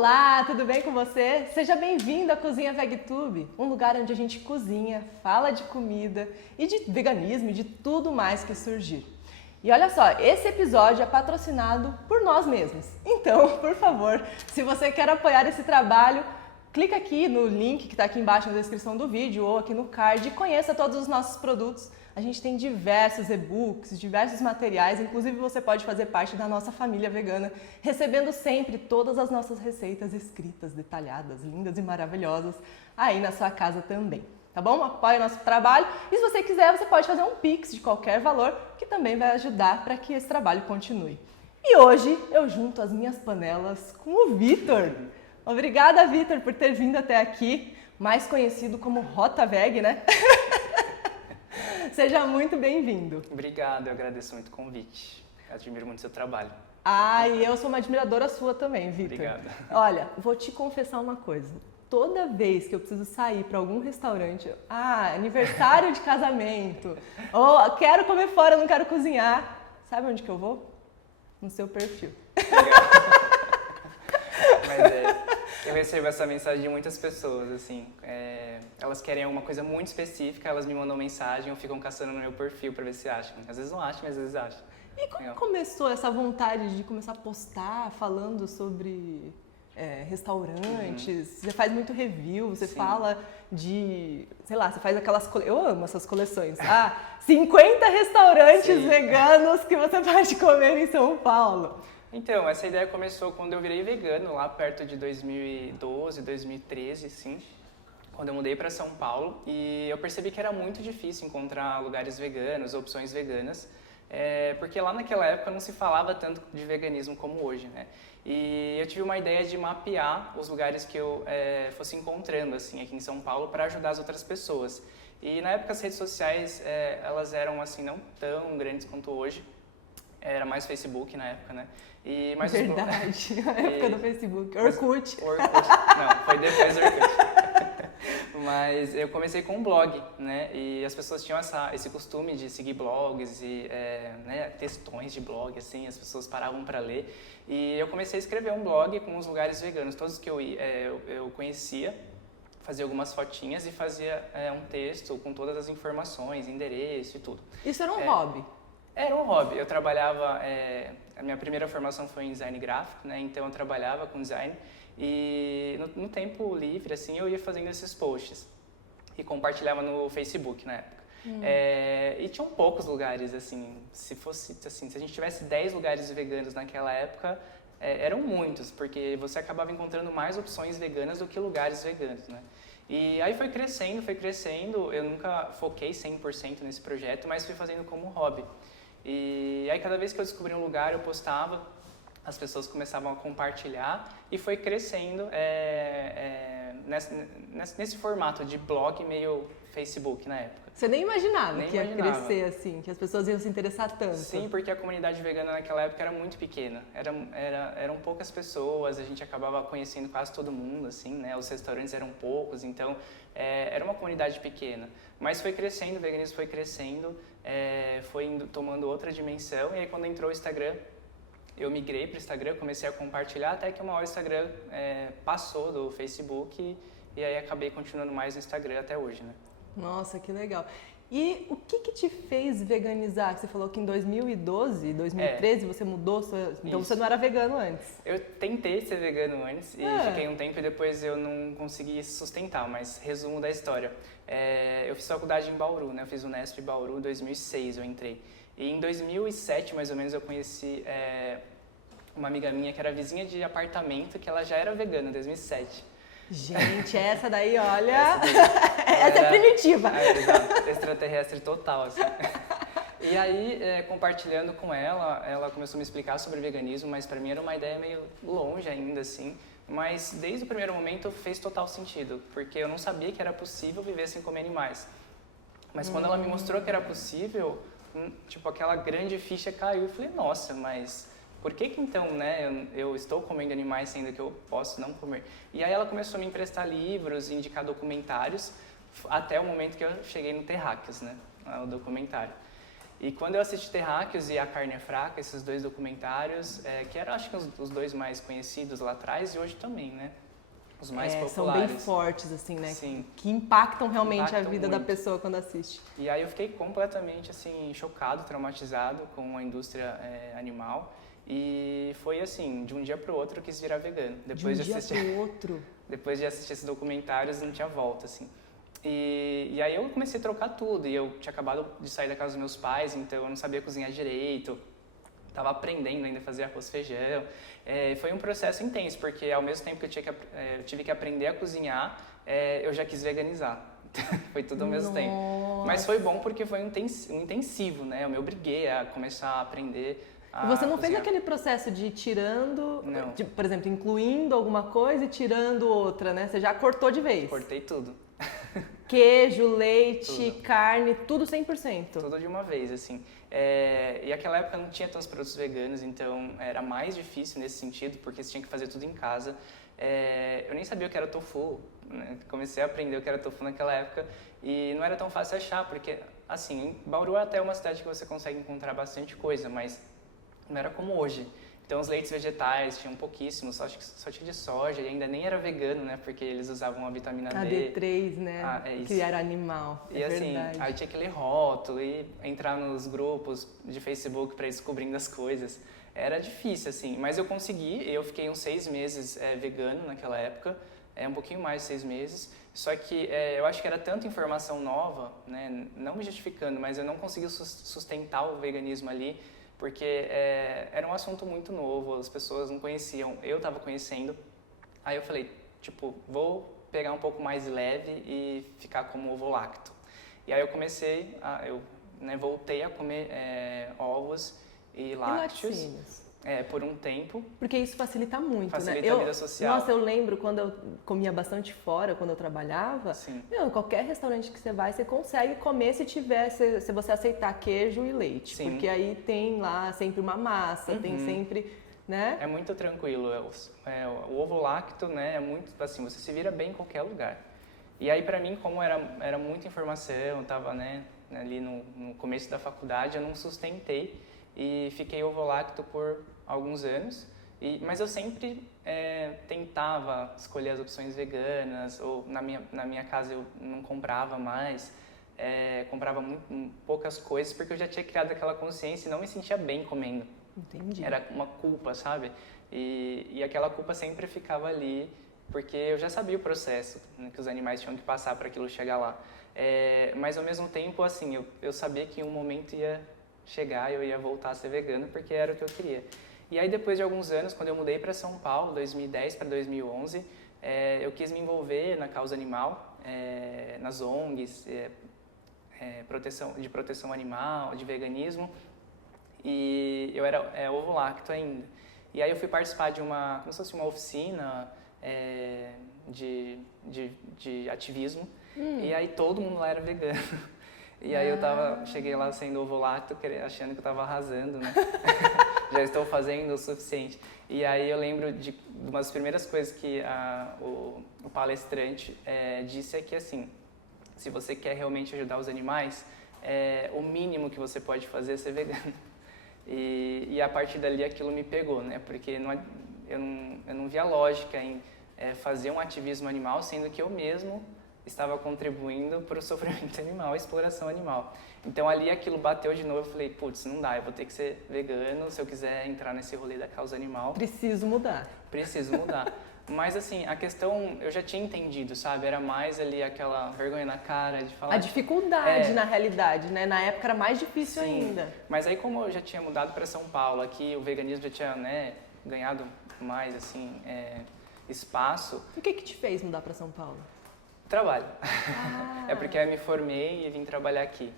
Olá, tudo bem com você? Seja bem-vindo à Cozinha VegTube, um lugar onde a gente cozinha, fala de comida e de veganismo e de tudo mais que surgir. E olha só, esse episódio é patrocinado por nós mesmos. Então, por favor, se você quer apoiar esse trabalho, clica aqui no link que está aqui embaixo na descrição do vídeo ou aqui no card e conheça todos os nossos produtos. A gente tem diversos e-books, diversos materiais, inclusive você pode fazer parte da nossa família vegana, recebendo sempre todas as nossas receitas escritas, detalhadas, lindas e maravilhosas aí na sua casa também. Tá bom? Apoie o nosso trabalho e se você quiser, você pode fazer um Pix de qualquer valor, que também vai ajudar para que esse trabalho continue. E hoje eu junto as minhas panelas com o Vitor. Obrigada, Vitor, por ter vindo até aqui, mais conhecido como Rota Veg, né? Seja muito bem-vindo. Obrigado, eu agradeço muito o convite. Admiro muito o seu trabalho. E eu sou uma admiradora sua também, Vitor. Obrigado. Olha, vou te confessar uma coisa. Toda vez que eu preciso sair para algum restaurante, aniversário de casamento, ou quero comer fora, não quero cozinhar, sabe onde que eu vou? No seu perfil. Mas eu recebo essa mensagem de muitas pessoas, assim, elas querem alguma coisa muito específica, elas me mandam mensagem ou ficam caçando no meu perfil para ver se acham. Às vezes não acham, mas às vezes acham. E como começou essa vontade de começar a postar falando sobre restaurantes? Você faz muito review, você fala de, sei lá, você faz aquelas... Eu amo essas coleções. 50 restaurantes veganos que você pode comer em São Paulo. Então, essa ideia começou quando eu virei vegano, lá perto de 2012, 2013, sim, quando eu mudei para São Paulo, e eu percebi que era muito difícil encontrar lugares veganos, opções veganas, porque lá naquela época não se falava tanto de veganismo como hoje, né? E eu tive uma ideia de mapear os lugares que eu fosse encontrando, assim, aqui em São Paulo, para ajudar as outras pessoas. E na época as redes sociais, elas eram, assim, não tão grandes quanto hoje. Era mais Facebook na época, né? Verdade, a época do Facebook. Orkut. Não, foi depois do Orkut. Mas eu comecei com um blog, né? E as pessoas tinham esse costume de seguir blogs e textões de blog, assim, as pessoas paravam para ler. E eu comecei a escrever um blog com os lugares veganos, todos que eu conhecia, fazia algumas fotinhas e fazia um texto com todas as informações, endereço e tudo. Isso era um hobby? Era um hobby. Eu trabalhava, a minha primeira formação foi em design gráfico, né? Então eu trabalhava com design e no tempo livre, assim, eu ia fazendo esses posts e compartilhava no Facebook na época. E tinham poucos lugares, assim, se a gente tivesse 10 lugares veganos naquela época, eram muitos, porque você acabava encontrando mais opções veganas do que lugares veganos, né? E aí foi crescendo, eu nunca foquei 100% nesse projeto, mas fui fazendo como hobby. E aí cada vez que eu descobri um lugar, eu postava, as pessoas começavam a compartilhar e foi crescendo nesse formato de blog meio Facebook na época. Você nem imaginava que ia crescer assim, que as pessoas iam se interessar tanto? Sim, porque a comunidade vegana naquela época era muito pequena, eram poucas pessoas, a gente acabava conhecendo quase todo mundo, assim, né? Os restaurantes eram poucos, então era uma comunidade pequena. Mas foi crescendo, o veganismo foi crescendo, foi tomando outra dimensão, e aí quando entrou o Instagram, eu migrei para o Instagram, comecei a compartilhar, até que uma hora o Instagram passou do Facebook, e aí acabei continuando mais no Instagram até hoje, né? Nossa, que legal. E o que te fez veganizar? Você falou que em 2012, 2013 você mudou, então você não era vegano antes. Eu tentei ser vegano antes e fiquei um tempo e depois eu não consegui sustentar, mas resumo da história. Eu fiz faculdade em Bauru, né? Eu fiz o Unesp Bauru em 2006, eu entrei. E em 2007, mais ou menos, eu conheci uma amiga minha que era vizinha de apartamento, que ela já era vegana em 2007. Gente, essa daí, olha, essa é primitiva. Extraterrestre total, assim. E aí, compartilhando com ela, ela começou a me explicar sobre veganismo, mas pra mim era uma ideia meio longe ainda, assim. Mas desde o primeiro momento fez total sentido, porque eu não sabia que era possível viver sem comer animais. Mas quando ela me mostrou que era possível, tipo, aquela grande ficha caiu. Eu falei, nossa, mas... por que então, né, eu estou comendo animais sendo que eu posso não comer? E aí ela começou a me emprestar livros, indicar documentários, até o momento que eu cheguei no Terráqueos, né, o documentário. E quando eu assisti Terráqueos e A Carne é Fraca, esses dois documentários, que eram acho que os dois mais conhecidos lá atrás e hoje também, né? Os mais populares. São bem fortes, assim, né? Sim. Que impactam realmente a vida muito. da pessoa quando assiste. E aí eu fiquei completamente, assim, chocado, traumatizado com a indústria animal. E foi assim, de um dia para o outro eu quis virar vegano. Depois de um dia para o outro? Depois de assistir esses documentários, não tinha volta, assim. E aí eu comecei a trocar tudo, e eu tinha acabado de sair da casa dos meus pais, então eu não sabia cozinhar direito, estava aprendendo ainda a fazer arroz e feijão. Foi um processo intenso, porque ao mesmo tempo que eu tive que aprender a cozinhar, eu já quis veganizar. Foi tudo ao mesmo tempo. Mas foi bom porque foi um intensivo, né? Eu me obriguei a começar a aprender a E você não cozinhar. fez aquele processo de ir tirando, Não. por exemplo, incluindo alguma coisa e tirando outra, né? Você já cortou de vez. Cortei tudo. Queijo, leite, Tudo. carne, tudo 100%. Tudo de uma vez, assim. E naquela época não tinha tantos produtos veganos, então era mais difícil nesse sentido, porque você tinha que fazer tudo em casa. Eu nem sabia o que era tofu, né? Comecei a aprender o que era tofu naquela época e não era tão fácil achar, porque, assim, Bauru é até uma cidade que você consegue encontrar bastante coisa, mas não era como hoje. Então, os leites vegetais tinham pouquíssimos, acho que só tinha de soja e ainda nem era vegano, né? Porque eles usavam a vitamina A D. D3, né? É isso. Que era animal. E assim, verdade. aí tinha que ler rótulo e entrar nos grupos de Facebook para ir descobrindo as coisas. Era difícil, assim, mas eu consegui. Eu fiquei uns 6 meses vegano naquela época, um pouquinho mais de 6 meses. Só que eu acho que era tanta informação nova, né? Não me justificando, mas eu não consegui sustentar o veganismo ali, porque era um assunto muito novo, as pessoas não conheciam, eu estava conhecendo. Aí eu falei, tipo, vou pegar um pouco mais leve e ficar como ovo lacto. E aí eu comecei, voltei a comer ovos e lácteos. E laticínios. Por um tempo. Porque isso facilita muito, Facilita né? a vida social. Nossa, eu lembro quando eu comia bastante fora, quando eu trabalhava. Sim. Qualquer restaurante que você vai, você consegue comer se você aceitar queijo e leite. Sim. Porque aí tem lá sempre uma massa, tem sempre, né? É muito tranquilo. O ovo lacto, né, é muito, assim, você se vira bem em qualquer lugar. E aí, pra mim, como era muita informação, eu tava, né, ali no começo da faculdade, eu não sustentei. E fiquei ovo lacto por alguns anos, mas eu sempre tentava escolher as opções veganas, ou na minha casa eu não comprava mais, comprava poucas coisas, porque eu já tinha criado aquela consciência e não me sentia bem comendo. Entendi. Era uma culpa, sabe? E aquela culpa sempre ficava ali, porque eu já sabia o processo, né, que os animais tinham que passar para aquilo chegar lá. Mas ao mesmo tempo, assim, eu sabia que em um momento ia chegar e eu ia voltar a ser vegano, porque era o que eu queria. E aí, depois de alguns anos, quando eu mudei para São Paulo, 2010 para 2011, eu quis me envolver na causa animal, nas ONGs, de proteção animal, de veganismo, e eu era ovo lacto ainda. E aí eu fui participar de como se fosse uma oficina de ativismo, e aí todo mundo lá era vegano. E aí cheguei lá sendo ovo lacto, achando que eu estava arrasando, né? Já estou fazendo o suficiente. E aí eu lembro de uma das primeiras coisas que o palestrante disse é que, assim, se você quer realmente ajudar os animais, o mínimo que você pode fazer é ser vegano. E a partir dali aquilo me pegou, né? Porque eu não via lógica em fazer um ativismo animal, sendo que eu mesmo estava contribuindo para o sofrimento animal, a exploração animal. Então ali aquilo bateu de novo, eu falei, putz, não dá, eu vou ter que ser vegano se eu quiser entrar nesse rolê da causa animal. Preciso mudar. Preciso mudar. Mas assim, a questão eu já tinha entendido, sabe? Era mais ali aquela vergonha na cara de falar... A dificuldade, na realidade, né? Na época era mais difícil Sim. ainda. Mas aí como eu já tinha mudado para São Paulo, aqui o veganismo já tinha, né, ganhado mais, assim, espaço... O que te fez mudar para São Paulo? Trabalho. É porque eu me formei e vim trabalhar aqui.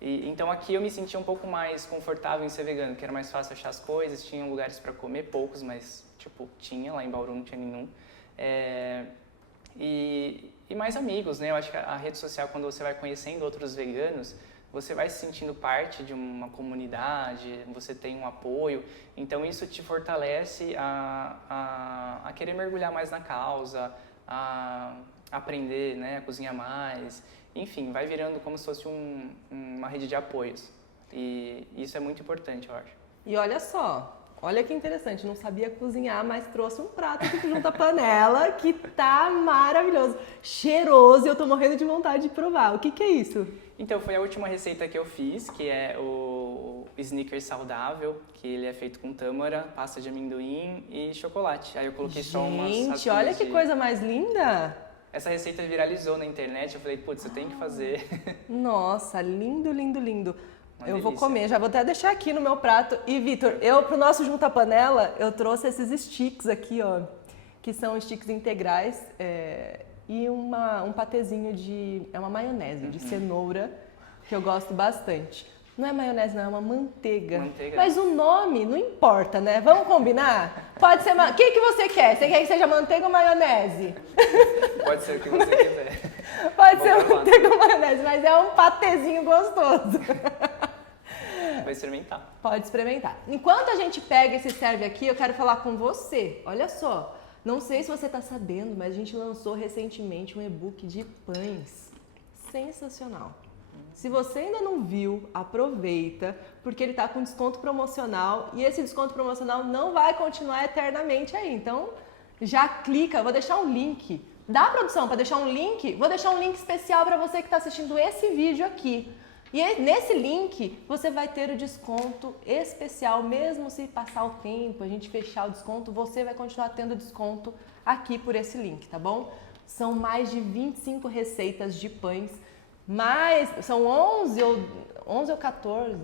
Então aqui eu me sentia um pouco mais confortável em ser vegano, que era mais fácil achar as coisas, tinha lugares para comer, poucos, mas tipo, tinha, lá em Bauru não tinha nenhum. E mais amigos, né? Eu acho que a rede social, quando você vai conhecendo outros veganos, você vai se sentindo parte de uma comunidade, você tem um apoio, então isso te fortalece a querer mergulhar mais na causa, a aprender, né, a cozinhar mais, enfim, vai virando como se fosse uma rede de apoios. E isso é muito importante, eu acho. E olha só, olha que interessante, não sabia cozinhar, mas trouxe um prato aqui junto à panela que tá maravilhoso, cheiroso e eu tô morrendo de vontade de provar. O que que é isso? Então, foi a última receita que eu fiz, que é o Snickers saudável, que ele é feito com tâmara, pasta de amendoim e chocolate. Aí eu coloquei só umas Gente, olha que coisa mais linda! Essa receita viralizou na internet, eu falei, putz, eu tenho que fazer. Nossa, lindo, lindo, lindo. Uma Eu vou delícia. comer, já vou até deixar aqui no meu prato. E, Vitor, pro nosso Junto à Panela, eu trouxe esses sticks aqui, ó, que são sticks integrais e um patezinho é uma maionese de cenoura, que eu gosto bastante. Não é maionese, não, é uma manteiga. Manteiga. Mas o nome não importa, né? Vamos combinar? Pode ser... O que você quer? Você quer que seja manteiga ou maionese? Pode ser o que você quiser. Pode Vou ser provar. manteiga ou maionese, mas é um patezinho gostoso. Vou experimentar. Pode experimentar. Enquanto a gente pega esse serve aqui, eu quero falar com você. Olha só, não sei se você está sabendo, mas a gente lançou recentemente um e-book de pães. Sensacional. Se você ainda não viu, aproveita, porque ele está com desconto promocional e esse desconto promocional não vai continuar eternamente aí. Então, já clica, vou deixar um link. Dá, produção, para deixar um link? Vou deixar um link especial para você que está assistindo esse vídeo aqui. E nesse link você vai ter o desconto especial, mesmo se passar o tempo, a gente fechar o desconto, você vai continuar tendo desconto aqui por esse link, tá bom? São mais de 25 receitas de pães, são 11 ou 14,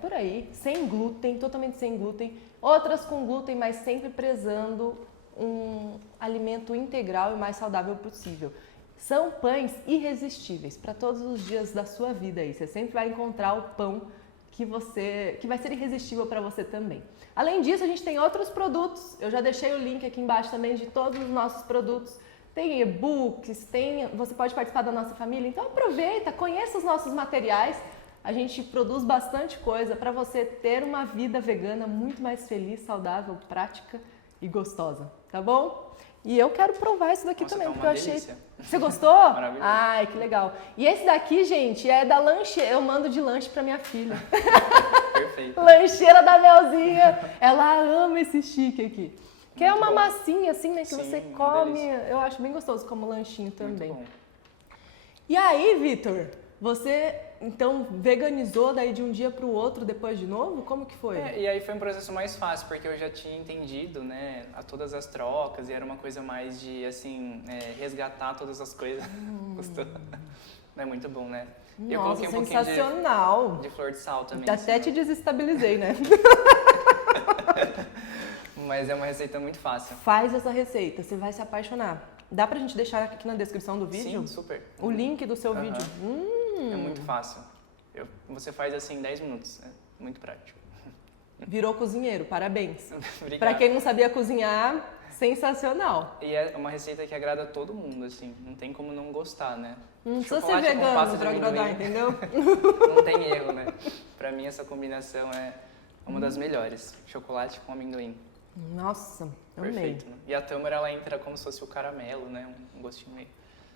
por aí, sem glúten, totalmente sem glúten, outras com glúten, mas sempre prezando um alimento integral e o mais saudável possível. São pães irresistíveis para todos os dias da sua vida aí. Você sempre vai encontrar o pão que vai ser irresistível para você também. Além disso, a gente tem outros produtos. Eu já deixei o link aqui embaixo também de todos os nossos produtos. Tem e-books, você pode participar da nossa família. Então aproveita, conheça os nossos materiais. A gente produz bastante coisa para você ter uma vida vegana muito mais feliz, saudável, prática e gostosa, tá bom? E eu quero provar isso daqui Nossa, também, tá porque uma eu achei... delícia. Você gostou? Maravilhoso. Ai, que legal. E esse daqui, gente, é da lancheira. Eu mando de lanche pra minha filha. Perfeito. Lancheira da Melzinha. Ela ama esse chique aqui. Que é Muito uma bom. massinha, assim, né? Que Sim, você uma come. delícia. Eu acho bem gostoso como lanchinho também. Muito bom. E aí, Vitor, você, então, veganizou daí de um dia pro outro depois de novo? Como que foi? E aí foi um processo mais fácil, porque eu já tinha entendido, né, a todas as trocas, e era uma coisa mais de, assim, resgatar todas as coisas. Gostou? É muito bom, né? E eu Nossa, coloquei um pouquinho sensacional. de flor de sal também. Até assim, te desestabilizei, né? Mas é uma receita muito fácil. Faz essa receita, você vai se apaixonar. Dá pra gente deixar aqui na descrição do vídeo? Sim, super. O link do seu Aham. vídeo. É muito fácil. Você faz assim em 10 minutos. É muito prático. Virou cozinheiro, parabéns. Obrigado. Pra quem não sabia cozinhar, sensacional. E é uma receita que agrada todo mundo, assim. Não tem como não gostar, né? Não precisa ser Chocolate com vegano pasta de pra agradar, amendoim. entendeu? Não tem erro, né? Pra mim essa combinação é uma das melhores. Chocolate com amendoim. Nossa, amei. Perfeito. Né? E a tâmara, ela entra como se fosse o caramelo, né? Um gostinho meio...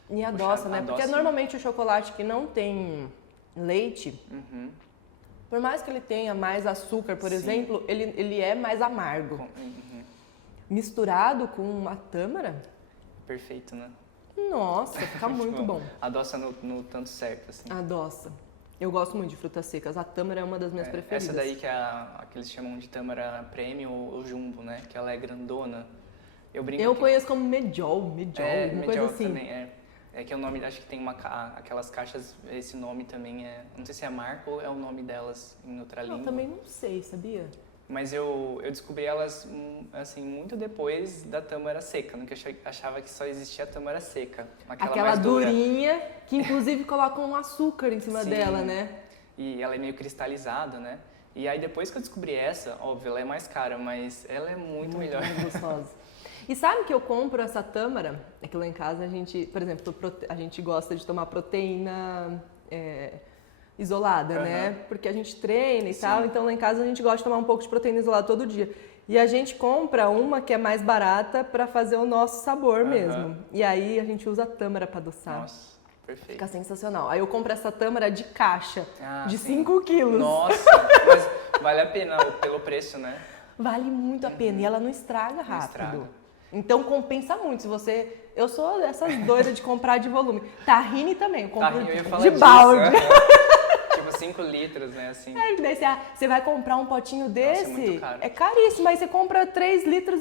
E Puxa, adoça, né? Porque adoça. normalmente o chocolate que não tem leite, Uhum. por mais que ele tenha mais açúcar, por Sim. exemplo, ele é mais amargo. Uhum. Misturado com a tâmara, Perfeito, né? nossa, fica muito bom. Adoça no tanto certo, assim. Adoça. Eu gosto muito de frutas secas. A tâmara é uma das minhas preferidas. Essa daí que é a que eles chamam de tâmara premium ou jumbo, né? Que ela é grandona. Eu brinco Eu que... conheço como medjol, alguma Medjool coisa assim. também, é que é o nome, acho que tem aquelas caixas, esse nome também não sei se é a marca ou é o nome delas em outra Eu língua. também não sei, sabia? Mas eu descobri elas, assim, muito depois da tâmara seca, né? Que eu achava que só existia a tâmara seca. Aquela mais dura. durinha, que inclusive colocam um açúcar em cima Sim. dela, né? E ela é meio cristalizada, né? E aí depois que eu descobri essa, óbvio, ela é mais cara, mas ela é muito melhor. Mais gostosa. E sabe que eu compro essa tâmara? É que lá em casa a gente, por exemplo, a gente gosta de tomar proteína isolada, né? Porque a gente treina e Sim. tal, então lá em casa a gente gosta de tomar um pouco de proteína isolada todo dia. E a gente compra uma que é mais barata para fazer o nosso sabor mesmo. E aí a gente usa a tâmara para adoçar. Nossa, Perfeito. Fica sensacional. Aí eu compro essa tâmara de caixa, de sim. 5 quilos. Nossa, mas vale a pena pelo preço, né? Vale muito a pena e ela não estraga rápido. estraga. Então compensa muito. Se você... Eu sou dessas doidas de comprar de volume. Tahine também, eu compro Eu ia falar de disso, balde. Tipo 5 litros, né? Assim. Daí você vai comprar um potinho desse, é muito caro. é caríssimo. Aí você compra 3,5 litros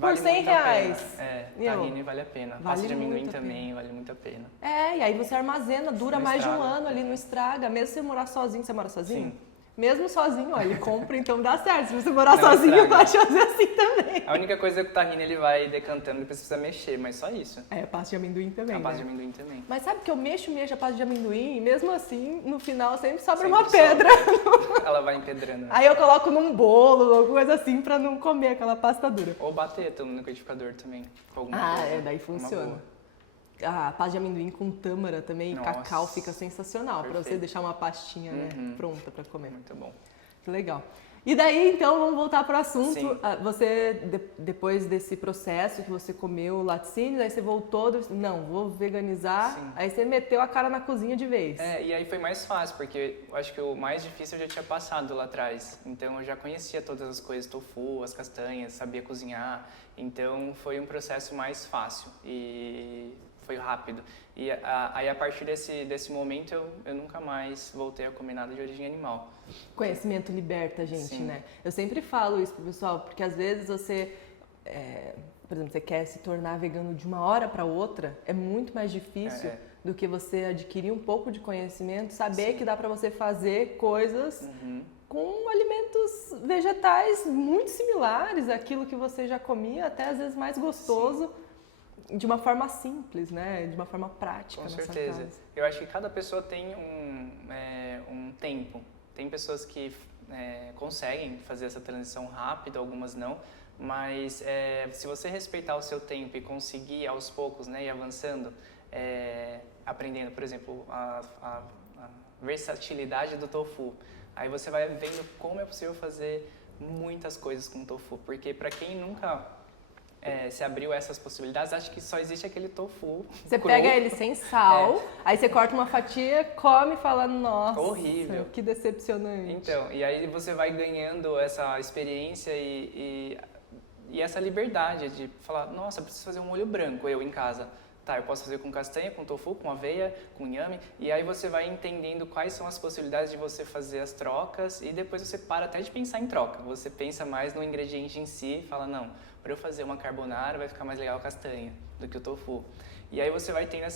por 100 reais. Tahine vale a pena. Pasta de amendoim também vale muito a pena. E aí você armazena, dura Não mais estraga. de um ano ali, não estraga. Mesmo se você morar sozinho, você mora sozinho? Sim. Mesmo sozinho, ó, ele compra, então dá certo. Se você morar Não sozinho, estraga. pode fazer assim também. A única coisa é que o tahine ele vai decantando, depois você precisa mexer, mas só isso. Pasta de amendoim também, A pasta de né? amendoim também. Mas sabe que eu mexo a pasta de amendoim e mesmo assim, no final sempre sobra Sempre uma pedra. Ela vai empedrando. Aí eu coloco num bolo, alguma coisa assim, pra não comer aquela pasta dura. Ou bater no liquidificador também. Com alguma coisa. Daí Uma funciona. boa. A pasta de amendoim com tâmara também, Nossa. cacau, fica sensacional. Pra você Perfeito. deixar uma pastinha pronta pra comer. Muito bom. Que legal. E daí, então, vamos voltar pro assunto. Sim. Você, depois desse processo que você comeu laticínios, aí você voltou, não, vou veganizar. Sim. Aí você meteu a cara na cozinha de vez. E aí foi mais fácil, porque eu acho que o mais difícil eu já tinha passado lá atrás. Então eu já conhecia todas as coisas, tofu, as castanhas, sabia cozinhar. Então foi um processo mais fácil e foi rápido. E aí a partir desse momento eu nunca mais voltei a comer nada de origem animal. Conhecimento liberta a gente, Sim. né? Eu sempre falo isso pro pessoal, porque às vezes você, por exemplo, você quer se tornar vegano de uma hora para outra, é muito mais difícil do que você adquirir um pouco de conhecimento, saber Sim. que dá para você fazer coisas com alimentos vegetais muito similares àquilo que você já comia, até às vezes mais gostoso. Sim. De uma forma simples, né? De uma forma prática. Com na sua certeza. casa. Eu acho que cada pessoa tem um tempo. Tem pessoas que conseguem fazer essa transição rápida, algumas não. Mas se você respeitar o seu tempo e conseguir aos poucos, né, ir avançando, aprendendo, por exemplo, a versatilidade do tofu. Aí você vai vendo como é possível fazer muitas coisas com tofu. Porque para quem nunca se abriu essas possibilidades, acho que só existe aquele tofu. Você cru. pega ele sem sal, aí você corta uma fatia, come e fala, nossa, horrível. Que decepcionante. Então, e aí você vai ganhando essa experiência e essa liberdade de falar, nossa, preciso fazer um molho branco eu em casa. Tá, eu posso fazer com castanha, com tofu, com aveia, com inhame, e aí você vai entendendo quais são as possibilidades de você fazer as trocas e depois você para até de pensar em troca. Você pensa mais no ingrediente em si e fala, não, para eu fazer uma carbonara vai ficar mais legal a castanha do que o tofu. E aí você vai tendo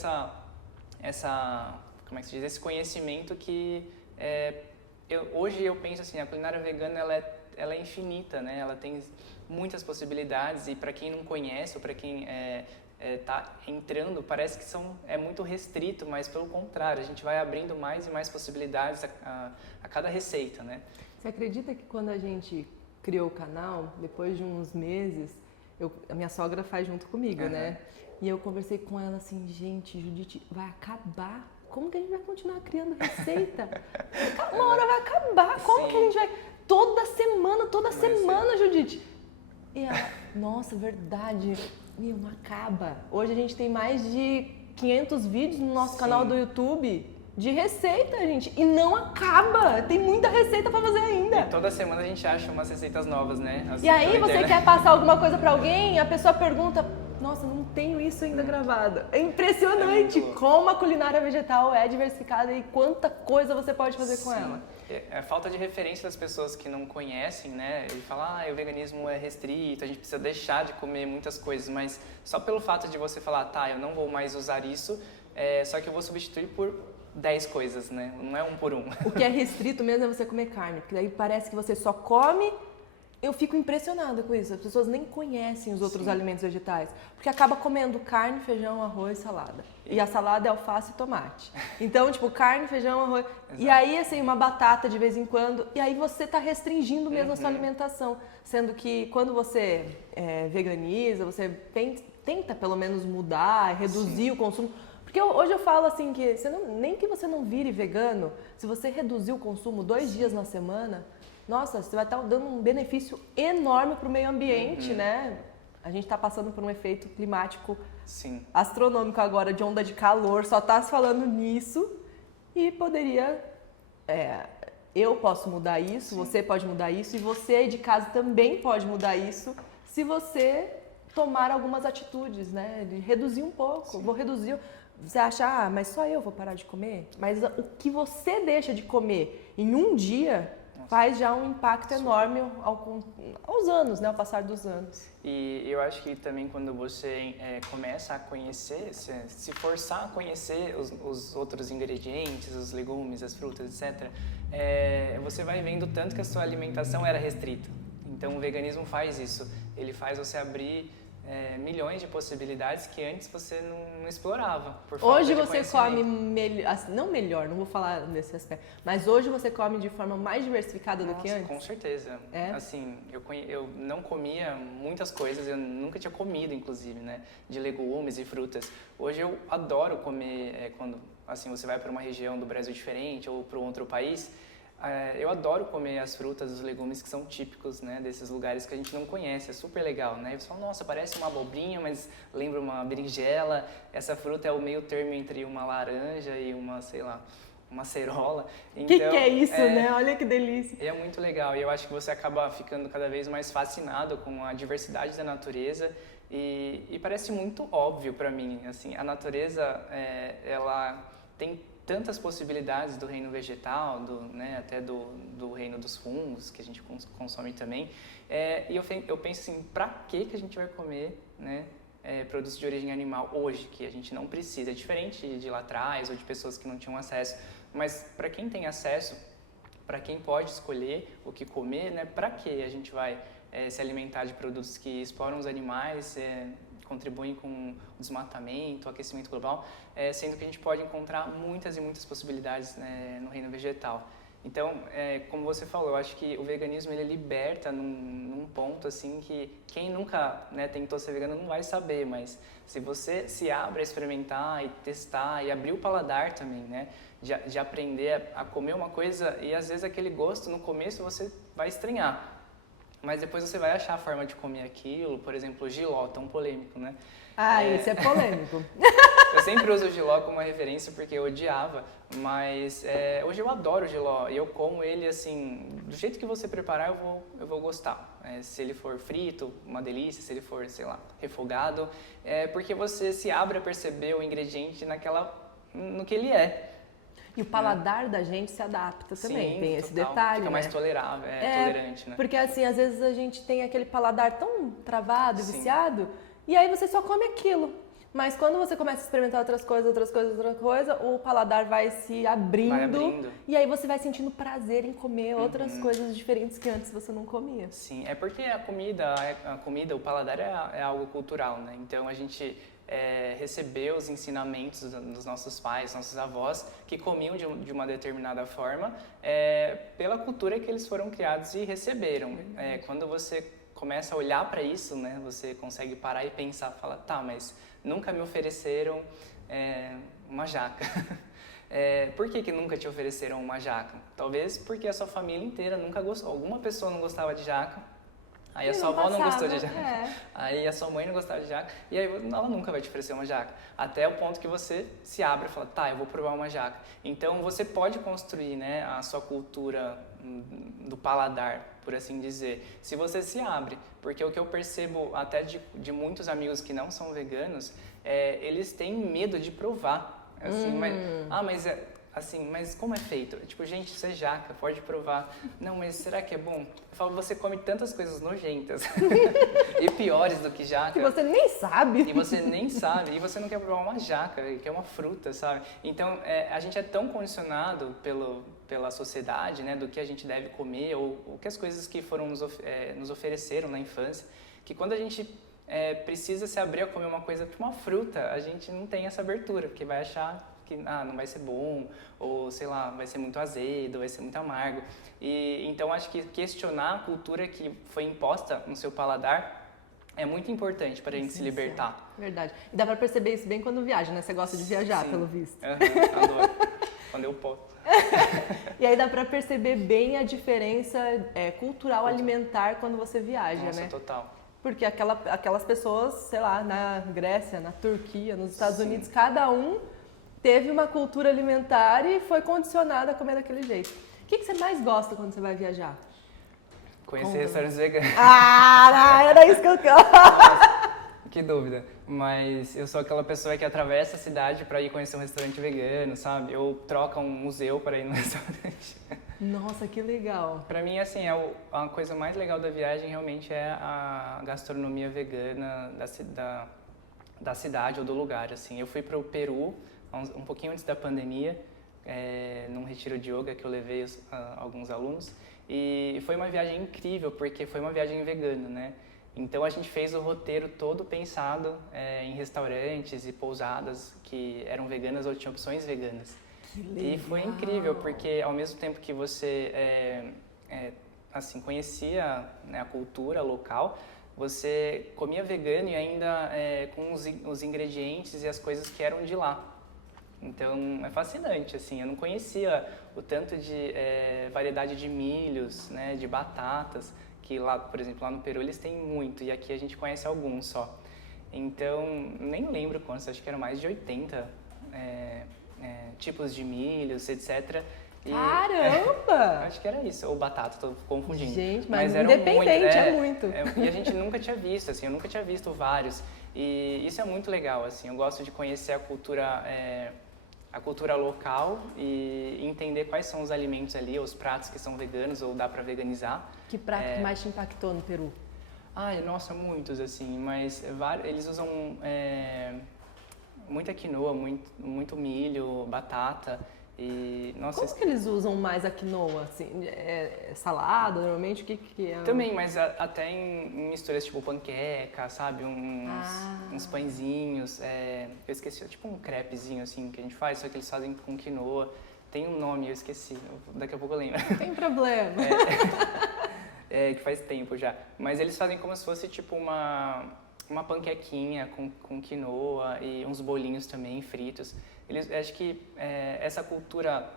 como é que se diz, esse conhecimento que hoje eu penso assim, a culinária vegana ela é infinita, né? Ela tem muitas possibilidades e para quem não conhece ou para quem tá entrando, parece que é muito restrito, mas pelo contrário, a gente vai abrindo mais e mais possibilidades a cada receita, né? Você acredita que quando a gente criou o canal, depois de uns meses, a minha sogra faz junto comigo, né? E eu conversei com ela assim, gente, Judite, vai acabar? Como que a gente vai continuar criando receita? Uma hora vai acabar, como que a gente vai... Toda semana, Judite. E ela, nossa, verdade, meu, não acaba. Hoje a gente tem mais de 500 vídeos no nosso canal do YouTube de receita, gente, e não acaba. Tem muita receita pra fazer ainda. E toda semana a gente acha umas receitas novas, né? E aí você quer passar alguma coisa pra alguém, a pessoa pergunta, nossa, não tenho isso ainda gravado. É impressionante como a culinária vegetal é diversificada e quanta coisa você pode fazer com ela. É falta de referência das pessoas que não conhecem, né? E falar, o veganismo é restrito, a gente precisa deixar de comer muitas coisas, mas só pelo fato de você falar, tá, eu não vou mais usar isso, só que eu vou substituir por 10 coisas, né? Não é um por um. O que é restrito mesmo é você comer carne, porque daí parece que você só come. Eu fico impressionada com isso. As pessoas nem conhecem os outros alimentos vegetais, porque acaba comendo carne, feijão, arroz, salada. E a salada é alface e tomate. Então, tipo, carne, feijão, arroz. Exato. E aí, assim, uma batata de vez em quando. E aí você está restringindo mesmo a sua alimentação. Sendo que quando você veganiza, você tenta pelo menos mudar, reduzir o consumo. Porque hoje eu falo assim que nem que você não vire vegano, se você reduzir o consumo 2 dias na semana, nossa, você vai estar dando um benefício enorme para o meio ambiente, né? A gente está passando por um efeito climático Sim. astronômico agora, de onda de calor, só está se falando nisso e poderia... eu posso mudar isso, Sim. você pode mudar isso e você aí de casa também pode mudar isso se você tomar algumas atitudes, né? De reduzir um pouco. Sim. Vou reduzir. Você acha, mas só eu vou parar de comer? Mas o que você deixa de comer em um dia faz já um impacto enorme aos anos, né? Ao passar dos anos. E eu acho que também quando você começa a conhecer, se forçar a conhecer os outros ingredientes, os legumes, as frutas, etc., você vai vendo tanto que a sua alimentação era restrita. Então o veganismo faz isso, ele faz você abrir milhões de possibilidades que antes você não explorava. Por falta Hoje de você come conhecimento. não melhor, não vou falar nesse aspecto, mas hoje você come de forma mais diversificada do que antes? Com certeza. Assim, eu não comia muitas coisas, eu nunca tinha comido, inclusive, né, de legumes e frutas. Hoje eu adoro comer quando assim você vai para uma região do Brasil diferente ou para um outro país. Eu adoro comer as frutas, os legumes que são típicos, né, desses lugares que a gente não conhece, é super legal, né? Você fala, nossa, parece uma abobrinha, mas lembra uma berinjela. Essa fruta é o meio termo entre uma laranja e uma, sei lá, uma acerola. Então, que é isso, né? Olha que delícia. É muito legal e eu acho que você acaba ficando cada vez mais fascinado com a diversidade da natureza e parece muito óbvio para mim, assim, a natureza, ela tem tantas possibilidades do reino vegetal, né, até do reino dos fungos, que a gente consome também. E eu penso assim, para que a gente vai comer, né, produtos de origem animal hoje, que a gente não precisa? É diferente de lá atrás ou de pessoas que não tinham acesso. Mas para quem tem acesso, para quem pode escolher o que comer, né, para que a gente vai se alimentar de produtos que exploram os animais, contribuem com o desmatamento, o aquecimento global, sendo que a gente pode encontrar muitas e muitas possibilidades, né, no reino vegetal. Então, como você falou, eu acho que o veganismo ele liberta num ponto assim que quem nunca, né, tentou ser vegano não vai saber, mas se você se abre a experimentar e testar e abrir o paladar também, né, de aprender a comer uma coisa e às vezes aquele gosto no começo você vai estranhar. Mas depois você vai achar a forma de comer aquilo, por exemplo, o jiló, tão polêmico, né? Esse é polêmico. Eu sempre uso o jiló como uma referência porque eu odiava, mas hoje eu adoro o jiló e eu como ele assim, do jeito que você preparar eu vou gostar. Se ele for frito, uma delícia, se ele for, sei lá, refogado, porque você se abre a perceber o ingrediente no que ele é. E o paladar da gente se adapta também, Sim, tem esse total. detalhe, Fica né? mais tolerável, tolerante, né? Porque assim, às vezes a gente tem aquele paladar tão travado, Sim. viciado, e aí você só come aquilo. Mas quando você começa a experimentar outras coisas, o paladar vai se abrindo, e aí você vai sentindo prazer em comer outras coisas diferentes que antes você não comia. Sim, é porque a comida, o paladar é algo cultural, né? Então a gente recebeu os ensinamentos dos nossos pais, nossos avós, que comiam de uma determinada forma, pela cultura que eles foram criados e receberam. Quando você começa a olhar para isso, né, você consegue parar e pensar, falar, tá, mas nunca me ofereceram uma jaca. Por que nunca te ofereceram uma jaca? Talvez porque a sua família inteira nunca gostou. Alguma pessoa não gostava de jaca. Aí a sua avó não gostou de jaca, aí a sua mãe não gostava de jaca, e aí ela nunca vai te oferecer uma jaca. Até o ponto que você se abre e fala, tá, eu vou provar uma jaca. Então você pode construir, né, a sua cultura do paladar, por assim dizer, se você se abre. Porque o que eu percebo até de muitos amigos que não são veganos, eles têm medo de provar. Assim, mas como é feito? Tipo, gente, isso é jaca, pode provar. Não, mas será que é bom? Eu falo, você come tantas coisas nojentas e piores do que jaca. Que você nem sabe. E você nem sabe, e você não quer provar uma jaca, que é uma fruta, sabe? Então, a gente é tão condicionado pela sociedade, né, do que a gente deve comer, ou que as coisas que foram nos ofereceram na infância, que quando a gente precisa se abrir a comer uma coisa, tipo uma fruta, a gente não tem essa abertura, porque vai achar que não vai ser bom, ou sei lá, vai ser muito azedo, vai ser muito amargo. E então acho que questionar a cultura que foi imposta no seu paladar é muito importante para a gente se libertar. Verdade. E dá para perceber isso bem quando viaja, né? Você gosta de viajar, Sim. pelo visto. Adoro. Quando eu posso. E aí dá para perceber bem a diferença cultural alimentar quando você viaja, Nossa, né? total. porque aquelas pessoas, sei lá, na Grécia, na Turquia, nos Estados Unidos, cada um teve uma cultura alimentar e foi condicionado a comer daquele jeito. O que você mais gosta quando você vai viajar? Conhecer restaurantes veganos. Ah, era isso que eu quero. Que dúvida. Mas eu sou aquela pessoa que atravessa a cidade para ir conhecer um restaurante vegano, sabe? Ou troca um museu para ir no restaurante. Nossa, que legal. Para mim, assim, a coisa mais legal da viagem realmente é a gastronomia vegana da cidade ou do lugar, assim. Eu fui para o Peru um pouquinho antes da pandemia, num retiro de yoga que eu levei alguns alunos. E foi uma viagem incrível, porque foi uma viagem vegana, né? Então a gente fez o roteiro todo pensado em restaurantes e pousadas que eram veganas ou tinham opções veganas. Que legal. E foi incrível, porque ao mesmo tempo que você assim, conhecia, né, a cultura local, você comia vegano e ainda com os ingredientes e as coisas que eram de lá. Então é fascinante, assim, eu não conhecia o tanto de variedade de milhos, né, de batatas, que lá, por exemplo, lá no Peru eles têm muito e aqui a gente conhece alguns só. Então, nem lembro quantos, acho que eram mais de 80 tipos de milhos, etc. E, Caramba! acho que era isso, ou batata, tô confundindo. Gente, mas eram independente, é muito. E a gente nunca tinha visto, assim, eu nunca tinha visto vários. E isso é muito legal, assim, eu gosto de conhecer a cultura local e entender quais são os alimentos ali, os pratos que são veganos ou dá para veganizar. Que prato que mais te impactou no Peru? Ai, nossa, muitos, assim, mas eles usam muita quinoa, muito milho, batata e... Nossa, Como que eles usam mais a quinoa? Assim, salada, normalmente? O que é? Também, mas até em misturas tipo panqueca, sabe? Uns pãezinhos, eu esqueci, tipo um crepezinho assim que a gente faz, só que eles fazem com quinoa. Tem um nome, eu esqueci, daqui a pouco eu lembro. Não tem problema. Que faz tempo já. Mas eles fazem como se fosse tipo uma panquequinha com quinoa e uns bolinhos também fritos. Acho que essa cultura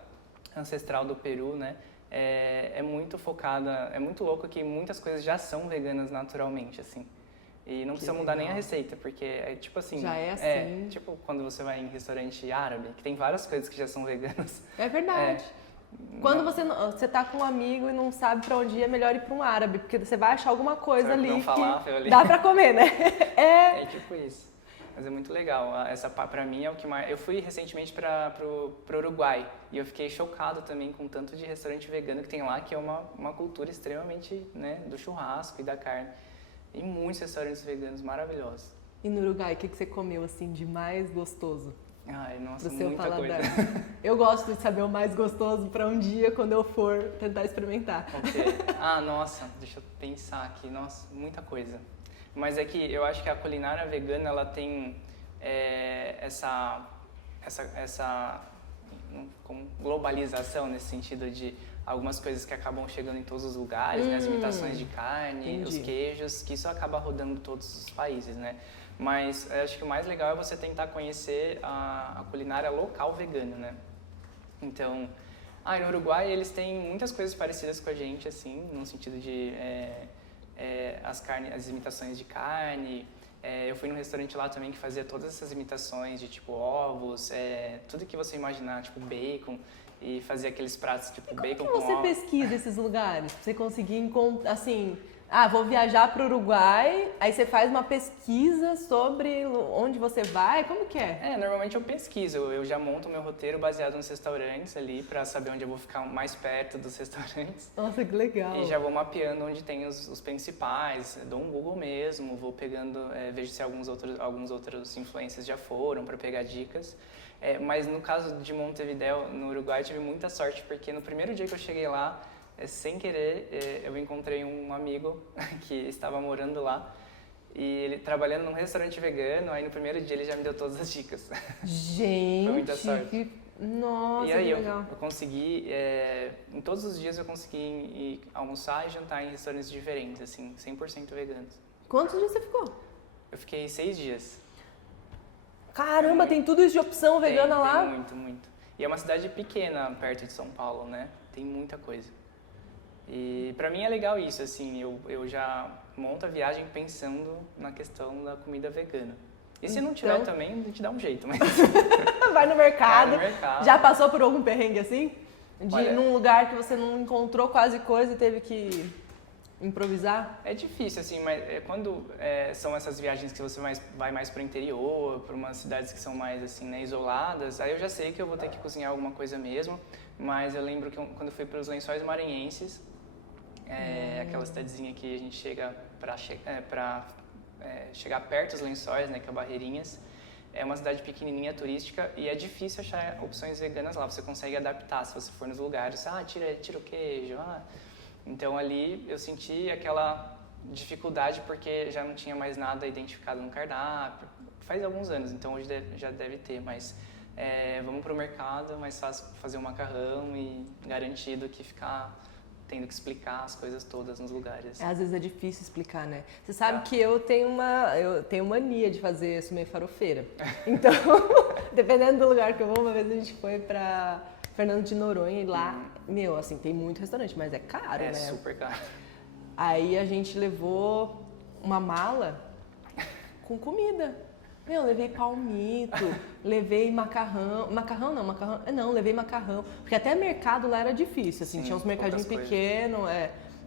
ancestral do Peru, né, é muito focada, é muito louco que muitas coisas já são veganas naturalmente, assim. E não precisa mudar nem a receita, porque é tipo assim... Já é assim. Tipo quando você vai em restaurante árabe, que tem várias coisas que já são veganas. É verdade. Quando você tá com um amigo e não sabe pra onde ir, é melhor ir pra um árabe, porque você vai achar alguma coisa ali que dá pra comer, né? É tipo isso. Mas é muito legal. Pra mim é o que mais... Eu fui recentemente pro Uruguai e eu fiquei chocado também com o tanto de restaurante vegano que tem lá, que é uma cultura extremamente, né, do churrasco e da carne. E muitos restaurantes veganos maravilhosos. E no Uruguai, o que você comeu assim de mais gostoso? Ai, nossa, do seu muita paladar? coisa. Eu gosto de saber o mais gostoso pra um dia quando eu for tentar experimentar. Ok. Nossa, deixa eu pensar aqui. Nossa, muita coisa. Mas é que eu acho que a culinária vegana, ela tem essa globalização nesse sentido de algumas coisas que acabam chegando em todos os lugares, né? As imitações de carne, entendi. os queijos, que isso acaba rodando todos os países, né? Mas eu acho que o mais legal é você tentar conhecer a culinária local vegana, né? Então, no Uruguai eles têm muitas coisas parecidas com a gente, assim, no sentido de as imitações de carne. Eu fui num restaurante lá também que fazia todas essas imitações de tipo ovos, tudo que você imaginar, tipo bacon, e fazia aqueles pratos tipo bacon com ovos. Como que você pesquisa esses lugares? Pra você conseguir encontrar, assim, vou viajar para o Uruguai, aí você faz uma pesquisa sobre onde você vai, como que é? Normalmente eu pesquiso, eu já monto o meu roteiro baseado nos restaurantes ali, pra saber onde eu vou ficar mais perto dos restaurantes. Nossa, que legal. E já vou mapeando onde tem os principais, dou um Google mesmo, vou pegando, vejo se alguns outros influencers já foram para pegar dicas. Mas no caso de Montevidéu, no Uruguai, eu tive muita sorte, porque no primeiro dia que eu cheguei lá, sem querer, eu encontrei um amigo que estava morando lá e ele trabalhando num restaurante vegano, aí no primeiro dia ele já me deu todas as dicas. Gente, foi muita sorte. Nossa, e aí que legal. Eu consegui, em todos os dias eu consegui ir almoçar e jantar em restaurantes diferentes, assim, 100% veganos. Quantos dias você ficou? Eu fiquei 6 dias. Caramba, tem tudo isso de opção vegana lá? Tem muito, muito. E é uma cidade pequena, perto de São Paulo, né? Tem muita coisa. E pra mim é legal isso, assim, eu já monto a viagem pensando na questão da comida vegana. E se não tiver também, a gente dá um jeito, mas... Vai no mercado. Vai no mercado. Já passou por algum perrengue assim? Olha, Num lugar que você não encontrou quase coisa e teve que improvisar? é difícil, assim, mas quando são essas viagens que você vai mais para o interior, para umas cidades que são mais, assim, né, isoladas, aí eu já sei que eu vou ter que cozinhar alguma coisa mesmo, mas eu lembro que quando eu fui para os Lençóis Maranhenses, aquela cidadezinha que a gente chega para chegar perto dos Lençóis, né, que é Barreirinhas, é uma cidade pequenininha, turística, e é difícil achar opções veganas lá. Você consegue adaptar se você for nos lugares. Tira o queijo. Então ali eu senti aquela dificuldade porque já não tinha mais nada identificado no cardápio. Faz alguns anos, então hoje já deve ter, mas vamos para o mercado, mais fácil fazer um macarrão e garantido que ficar tendo que explicar as coisas todas nos lugares. Às vezes é difícil explicar, né? Você sabe que eu tenho mania de fazer isso meio farofeira. Então, dependendo do lugar que eu vou, uma vez a gente foi pra Fernando de Noronha e lá, assim, tem muito restaurante, mas é caro, né? É super caro. Aí a gente levou uma mala com comida. Levei palmito, levei macarrão. Levei macarrão. Porque até mercado lá era difícil, assim, tinha uns mercadinhos pequenos.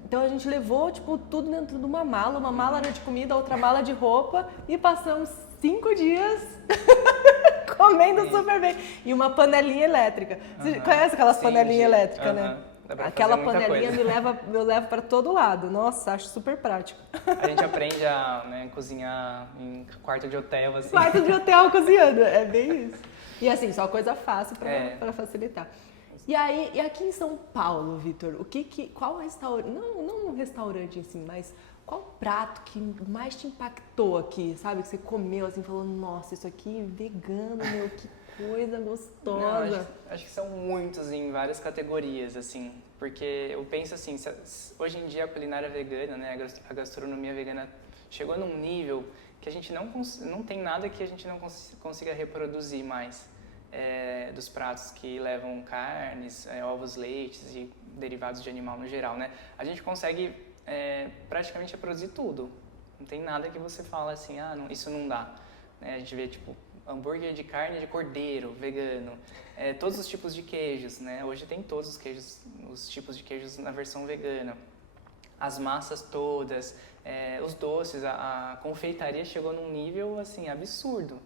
Então a gente levou, tipo, tudo dentro de uma mala era de comida, outra mala de roupa e passamos 5 dias comendo super bem. E uma panelinha elétrica. Você conhece aquelas panelinhas elétricas, né? Aquela panelinha eu levo para todo lado. Nossa, acho super prático. A gente aprende a cozinhar em quarto de hotel, assim. Quarto de hotel cozinhando, é bem isso. E assim, só coisa fácil para facilitar. E aqui em São Paulo, Vitor, qual restaurante, não um restaurante assim, mas qual prato que mais te impactou aqui, sabe? Que você comeu assim, falou, nossa, isso aqui é vegano, meu, que coisa gostosa. Não, acho que são muitos em várias categorias, assim, porque eu penso assim, hoje em dia a culinária vegana, né, a gastronomia vegana chegou num nível que a gente não tem nada que a gente não consiga reproduzir mais dos pratos que levam carnes, ovos, leites e derivados de animal no geral, né? A gente consegue praticamente reproduzir tudo, não tem nada que você fala assim, isso não dá, né? A gente vê, tipo, hambúrguer de carne de cordeiro, vegano, todos os tipos de queijos, né? Hoje tem todos os tipos de queijos na versão vegana. As massas todas, os doces, a confeitaria chegou num nível, assim, absurdo.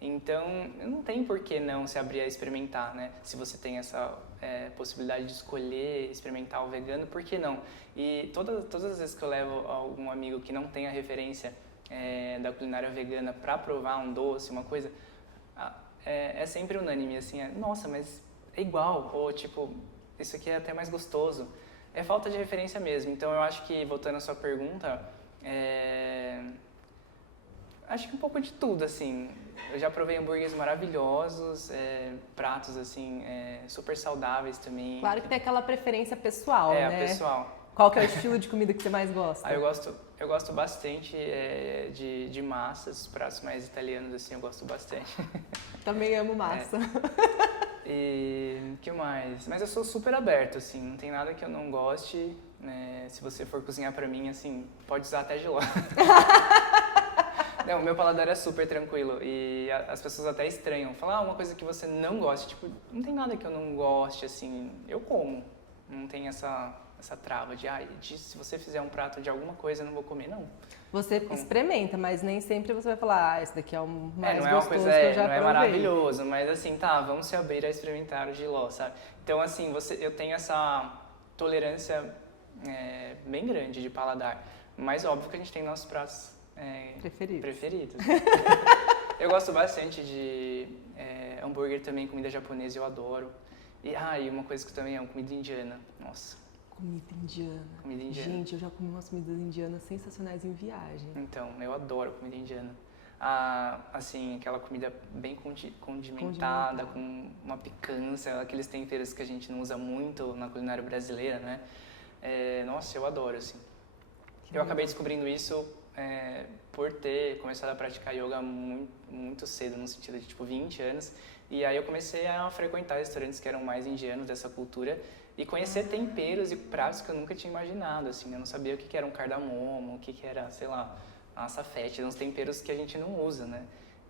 Então, não tem por que não se abrir a experimentar, né? Se você tem essa possibilidade de escolher experimentar o vegano, por que não? E todas as vezes que eu levo algum amigo que não tem a referência da culinária vegana para provar um doce, uma coisa, é sempre unânime, assim, nossa, mas é igual, ou tipo, isso aqui é até mais gostoso. É falta de referência mesmo. Então eu acho que, voltando à sua pergunta, acho que um pouco de tudo, assim. Eu já provei hambúrgueres maravilhosos, pratos, assim, super saudáveis também. Claro que tem aquela preferência pessoal, né? É, pessoal. Qual que é o estilo de comida que você mais gosta? Eu gosto bastante de massas, pratos mais italianos, assim, eu gosto bastante. Também amo massa. E o que mais? Mas eu sou super aberto, assim, não tem nada que eu não goste, né? Se você for cozinhar pra mim, assim, pode usar até jiló. Não, o meu paladar é super tranquilo e as pessoas até estranham. Falam, uma coisa que você não gosta, tipo, não tem nada que eu não goste, assim, eu como. Não tem essa trava de, se você fizer um prato de alguma coisa, eu não vou comer, não. Você experimenta, mas nem sempre você vai falar, esse daqui é o mais não gostoso é uma coisa, que eu já não provei. É maravilhoso, mas assim, vamos se abrir a experimentar o jiló, sabe? Então, assim, eu tenho essa tolerância bem grande de paladar, mas óbvio que a gente tem nossos pratos preferidos. Eu gosto bastante de hambúrguer também, comida japonesa, eu adoro. E uma coisa que também é comida indiana, nossa. Comida indiana. Gente, eu já comi umas comidas indianas sensacionais em viagem. Então, eu adoro comida indiana. Assim, aquela comida bem condimentada, com uma picância, aqueles temperos que a gente não usa muito na culinária brasileira, né? Nossa, eu adoro, assim. Eu acabei descobrindo isso por ter começado a praticar yoga muito, muito cedo, no sentido de, tipo, 20 anos. E aí eu comecei a frequentar restaurantes que eram mais indianos dessa cultura. e conhecer temperos e pratos que eu nunca tinha imaginado, assim. Eu não sabia o que era um cardamomo, o que era, sei lá, açafete, uns temperos que a gente não usa, né?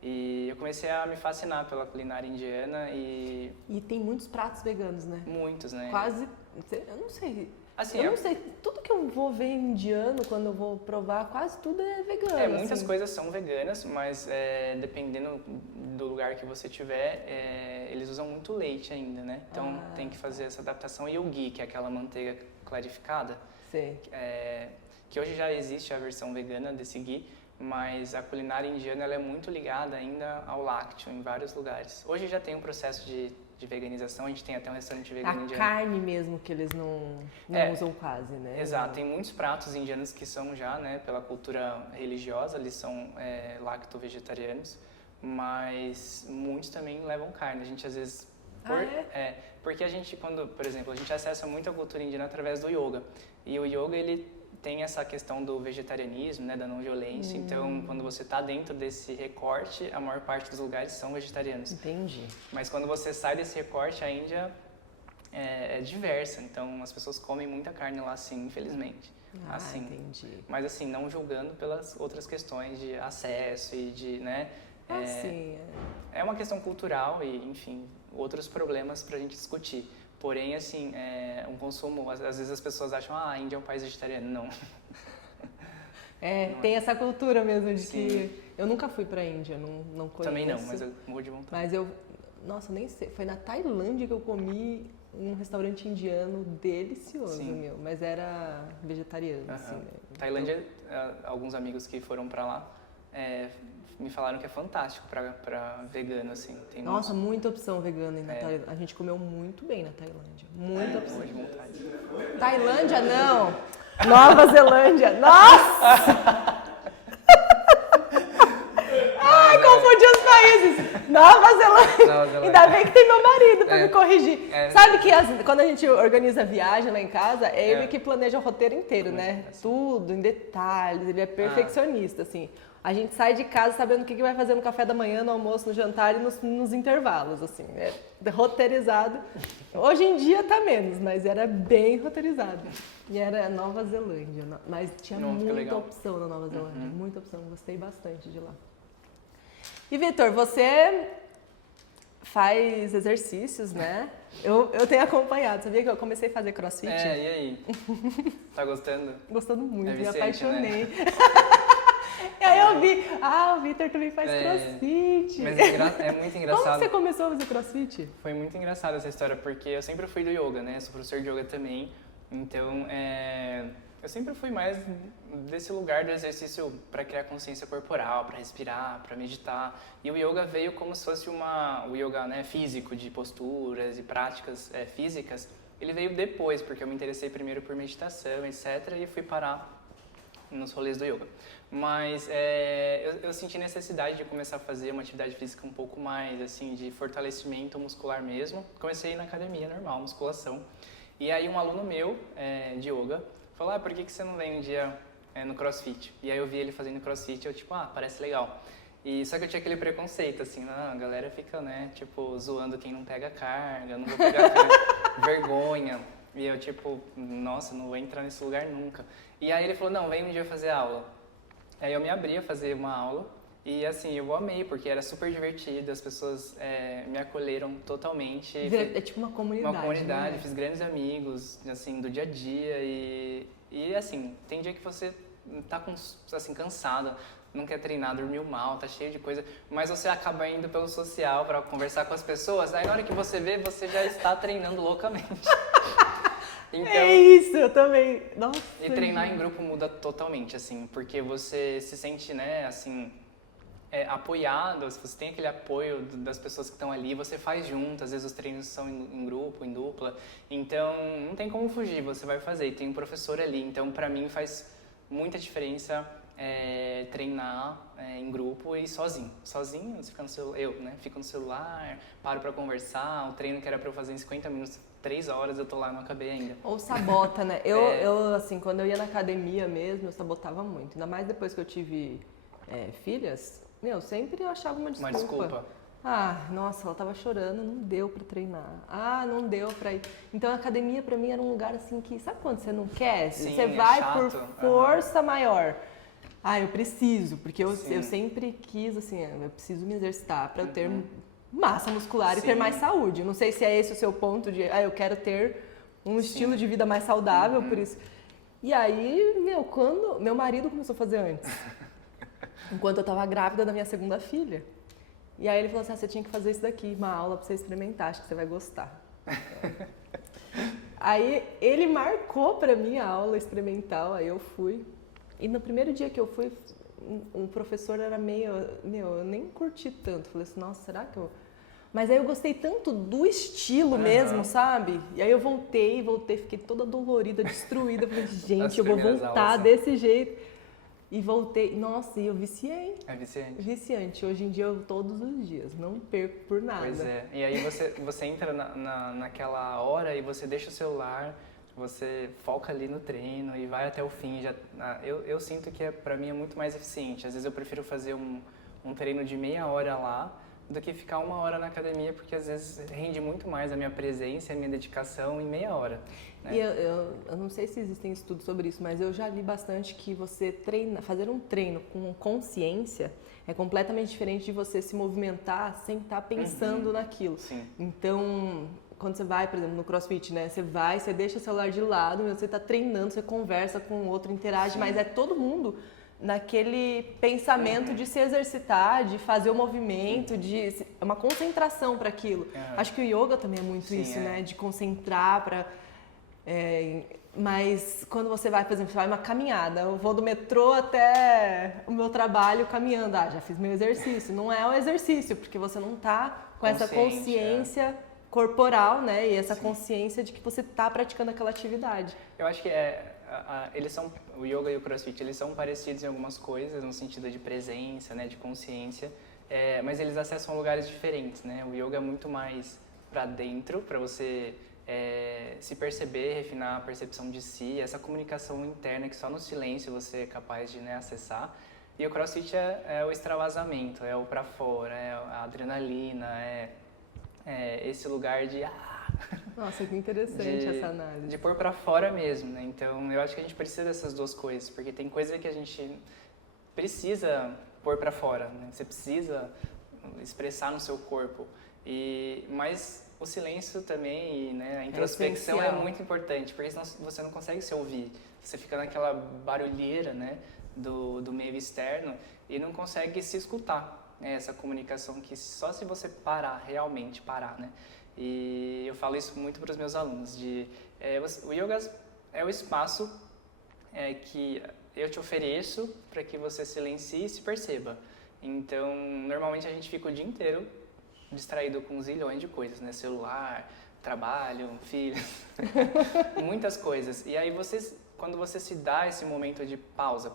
E eu comecei a me fascinar pela culinária indiana e... E tem muitos pratos veganos, né? Muitos, né? Quase, eu não sei. Assim, eu não sei, tudo que eu vou ver indiano, quando eu vou provar, quase tudo é vegano. Muitas assim. coisas são veganas, mas dependendo do lugar que você tiver, eles usam muito leite ainda, né? Então tem que fazer essa adaptação. E o ghee, que é aquela manteiga clarificada, Sei. Que hoje já existe a versão vegana desse ghee, mas a culinária indiana ela é muito ligada ainda ao lácteo em vários lugares. Hoje já tem um processo de veganização, a gente tem até um restaurante vegano indiano. A carne mesmo que eles não usam quase, né? Exato, tem muitos pratos indianos que são já, né, pela cultura religiosa, eles são lacto-vegetarianos, mas muitos também levam carne. A gente às vezes... porque a gente, por exemplo, a gente acessa muito a cultura indiana através do yoga. E o yoga, ele tem essa questão do vegetarianismo, né, da não violência. Então, quando você está dentro desse recorte, a maior parte dos lugares são vegetarianos. Entendi. Mas quando você sai desse recorte, a Índia é diversa. Então, as pessoas comem muita carne lá, sim, infelizmente. Assim. Entendi. Mas assim, não julgando pelas outras questões de acesso e de, né? É uma questão cultural e, enfim, outros problemas para a gente discutir. Porém, assim, um consumo... Às vezes as pessoas acham, a Índia é um país vegetariano. Não. Tem essa cultura mesmo de que... Eu nunca fui pra Índia, não conheço. Também não, mas eu morro de vontade. Mas nossa, nem sei. Foi na Tailândia que eu comi um restaurante indiano delicioso, meu. Mas era vegetariano, assim, né? Tailândia, alguns amigos que foram pra lá me falaram que é fantástico pra vegano, assim. Tem muita opção vegana na Tailândia. A gente comeu muito bem na Tailândia. Muita opção. Morro de vontade. Tailândia, não! Nova Zelândia. Nossa! Ai, confundi os países. Nova Zelândia. Ainda bem que tem meu marido pra me corrigir. Sabe que quando a gente organiza viagem lá em casa, é ele que planeja o roteiro inteiro, né? Tudo, em detalhes. Ele é perfeccionista, assim. A gente sai de casa sabendo o que vai fazer no café da manhã, no almoço, no jantar e nos intervalos, assim. É roteirizado. Hoje em dia tá menos, mas era bem roteirizado. E era Nova Zelândia. Mas tinha muita opção na Nova Zelândia. Muita opção. Gostei bastante de lá. E, Vitor, você faz exercícios, né? Eu tenho acompanhado. Sabia que eu comecei a fazer crossfit? E aí? Tá gostando? Gostando muito, me viciante, apaixonei. Né? E aí eu vi, o Vitor também faz crossfit. Mas é muito engraçado. Como você começou a fazer crossfit? Foi muito engraçado essa história, porque eu sempre fui do yoga, né? Sou professor de yoga também. Então, eu sempre fui mais desse lugar do exercício para criar consciência corporal, para respirar, para meditar. E o yoga veio como se fosse o yoga, né, físico, de posturas e práticas físicas. Ele veio depois, porque eu me interessei primeiro por meditação, etc. E fui parar nos rolês do yoga. Mas eu senti necessidade de começar a fazer uma atividade física um pouco mais, assim, de fortalecimento muscular mesmo. Comecei na academia normal, musculação. E aí um aluno meu, de yoga, falou, por que você não vem um dia no crossfit? E aí eu vi ele fazendo crossfit e eu, tipo, parece legal. E só que eu tinha aquele preconceito, assim, a galera fica, né, tipo, zoando quem não pega carga, eu não vou pegar carga, vergonha. E eu, tipo, nossa, não vou entrar nesse lugar nunca. E aí ele falou, não, vem um dia fazer aula. Aí eu me abri a fazer uma aula e, assim, eu amei, porque era super divertido, as pessoas me acolheram totalmente. É tipo uma comunidade. Uma comunidade, né? Fiz grandes amigos, assim, do dia a dia e assim, tem dia que você tá assim, cansado, não quer treinar, dormiu mal, tá cheio de coisa, mas você acaba indo pelo social para conversar com as pessoas, aí na hora que você vê, você já está treinando loucamente. Então, é isso, eu também. Nossa, e treinar em grupo muda totalmente, assim, porque você se sente, né, assim, apoiado, você tem aquele apoio das pessoas que estão ali, você faz junto, às vezes os treinos são em grupo, em dupla, então não tem como fugir, você vai fazer, e tem um professor ali, então pra mim faz muita diferença treinar em grupo e sozinho. Sozinho, você fica no celular, fico no celular, paro pra conversar, o treino que era pra eu fazer em 50 minutos, 3 horas eu tô lá, não acabei ainda. Ou sabota, né? Eu, assim, quando eu ia na academia mesmo, eu sabotava muito. Ainda mais depois que eu tive filhas, sempre eu achava uma desculpa. Nossa, ela tava chorando, não deu pra treinar. Não deu pra ir. Então a academia pra mim era um lugar assim que, sabe quando você não quer? Sim, você é vai chato. por força maior. Eu preciso, porque eu sempre quis, assim, eu preciso me exercitar pra eu ter massa muscular e ter mais saúde. Não sei se é esse o seu ponto de, eu quero ter um estilo de vida mais saudável, por isso. E aí, quando meu marido começou a fazer antes, enquanto eu tava grávida da minha segunda filha. E aí ele falou assim, você tinha que fazer isso daqui, uma aula pra você experimentar, acho que você vai gostar. Aí ele marcou pra mim a aula experimental, aí eu fui. E no primeiro dia que eu fui, o professor era meio, eu nem curti tanto. Falei assim, nossa, será que eu... Mas aí eu gostei tanto do estilo mesmo, sabe? E aí eu voltei, fiquei toda dolorida, destruída. Falei, gente, eu vou voltar desse jeito. E voltei, nossa, e eu viciei. É viciante. Viciante. Hoje em dia eu todos os dias, não perco por nada. Pois é. E aí você entra naquela hora e você deixa o celular, você foca ali no treino e vai até o fim. Eu sinto que pra mim é muito mais eficiente. Às vezes eu prefiro fazer um treino de meia hora lá do que ficar 1 hora na academia, porque às vezes rende muito mais a minha presença e a minha dedicação em meia hora. Né? E eu não sei se existem estudos sobre isso, mas eu já li bastante que você fazer um treino com consciência é completamente diferente de você se movimentar sem estar pensando naquilo. Sim. Então, quando você vai, por exemplo, no CrossFit, né? Você deixa o celular de lado, você está treinando, você conversa com o outro, interage, mas é todo mundo naquele pensamento de se exercitar, de fazer o movimento, é uma concentração para aquilo. Acho que o yoga também é muito isso, né? De concentrar para... mas quando você vai, por exemplo, você vai uma caminhada, eu vou do metrô até o meu trabalho caminhando, já fiz meu exercício. Não é um exercício, porque você não está com essa consciência corporal, né? E essa consciência de que você está praticando aquela atividade. Eu acho que o yoga e o CrossFit, eles são parecidos em algumas coisas, no sentido de presença, né, de consciência, mas eles acessam lugares diferentes, né? O yoga é muito mais para dentro, para você se perceber, refinar a percepção de si, essa comunicação interna que só no silêncio você é capaz de, né, acessar. E o CrossFit é o extravasamento, é o para fora, é a adrenalina, é esse lugar de... Nossa, que interessante essa análise. De pôr pra fora mesmo, né? Então, eu acho que a gente precisa dessas duas coisas, porque tem coisa que a gente precisa pôr pra fora, né? Você precisa expressar no seu corpo. Mas o silêncio também, né? A introspecção é muito importante, porque senão você não consegue se ouvir. Você fica naquela barulheira, né? Do meio externo e não consegue se escutar. Essa comunicação que só se você realmente parar, né? E eu falo isso muito para os meus alunos, o yoga é o espaço que eu te ofereço para que você silencie e se perceba. Então, normalmente a gente fica o dia inteiro distraído com zilhões de coisas, né? Celular, trabalho, filhos, muitas coisas. E aí quando você se dá esse momento de pausa,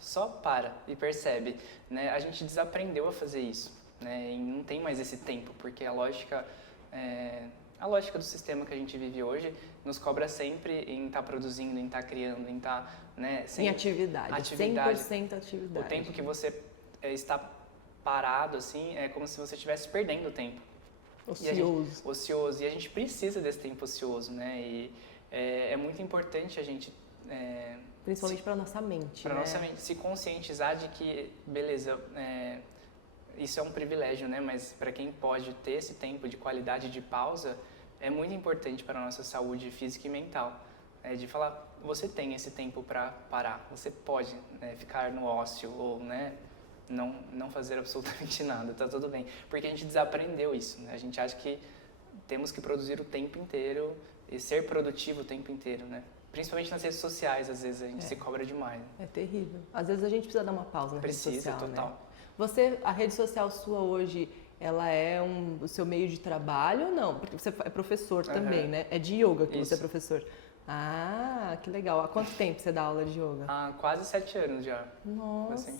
só para e percebe, né? A gente desaprendeu a fazer isso, né? E não tem mais esse tempo, porque a lógica do sistema que a gente vive hoje nos cobra sempre em estar produzindo, em estar criando, em estar, né, em atividade, 100% atividade. O tempo que você está parado, assim, é como se você estivesse perdendo o tempo. Ocioso. E a gente precisa desse tempo ocioso, né? E é muito importante a gente... principalmente para nossa mente, para nossa mente, se conscientizar de que, beleza, isso é um privilégio, né? Mas para quem pode ter esse tempo de qualidade de pausa, é muito importante para a nossa saúde física e mental. De falar, você tem esse tempo para parar, você pode, né, ficar no ócio ou, né, não fazer absolutamente nada, tá tudo bem. Porque a gente desaprendeu isso, né? A gente acha que temos que produzir o tempo inteiro e ser produtivo o tempo inteiro, né? Principalmente nas redes sociais, às vezes a gente se cobra demais. É terrível. Às vezes a gente precisa dar uma pausa na rede social, total. Né? A rede social sua hoje, ela é o seu meio de trabalho ou não? Porque você é professor também, né? É de yoga que você é professor. Ah, que legal. Há quanto tempo você dá aula de yoga? Há quase 7 anos já. Nossa!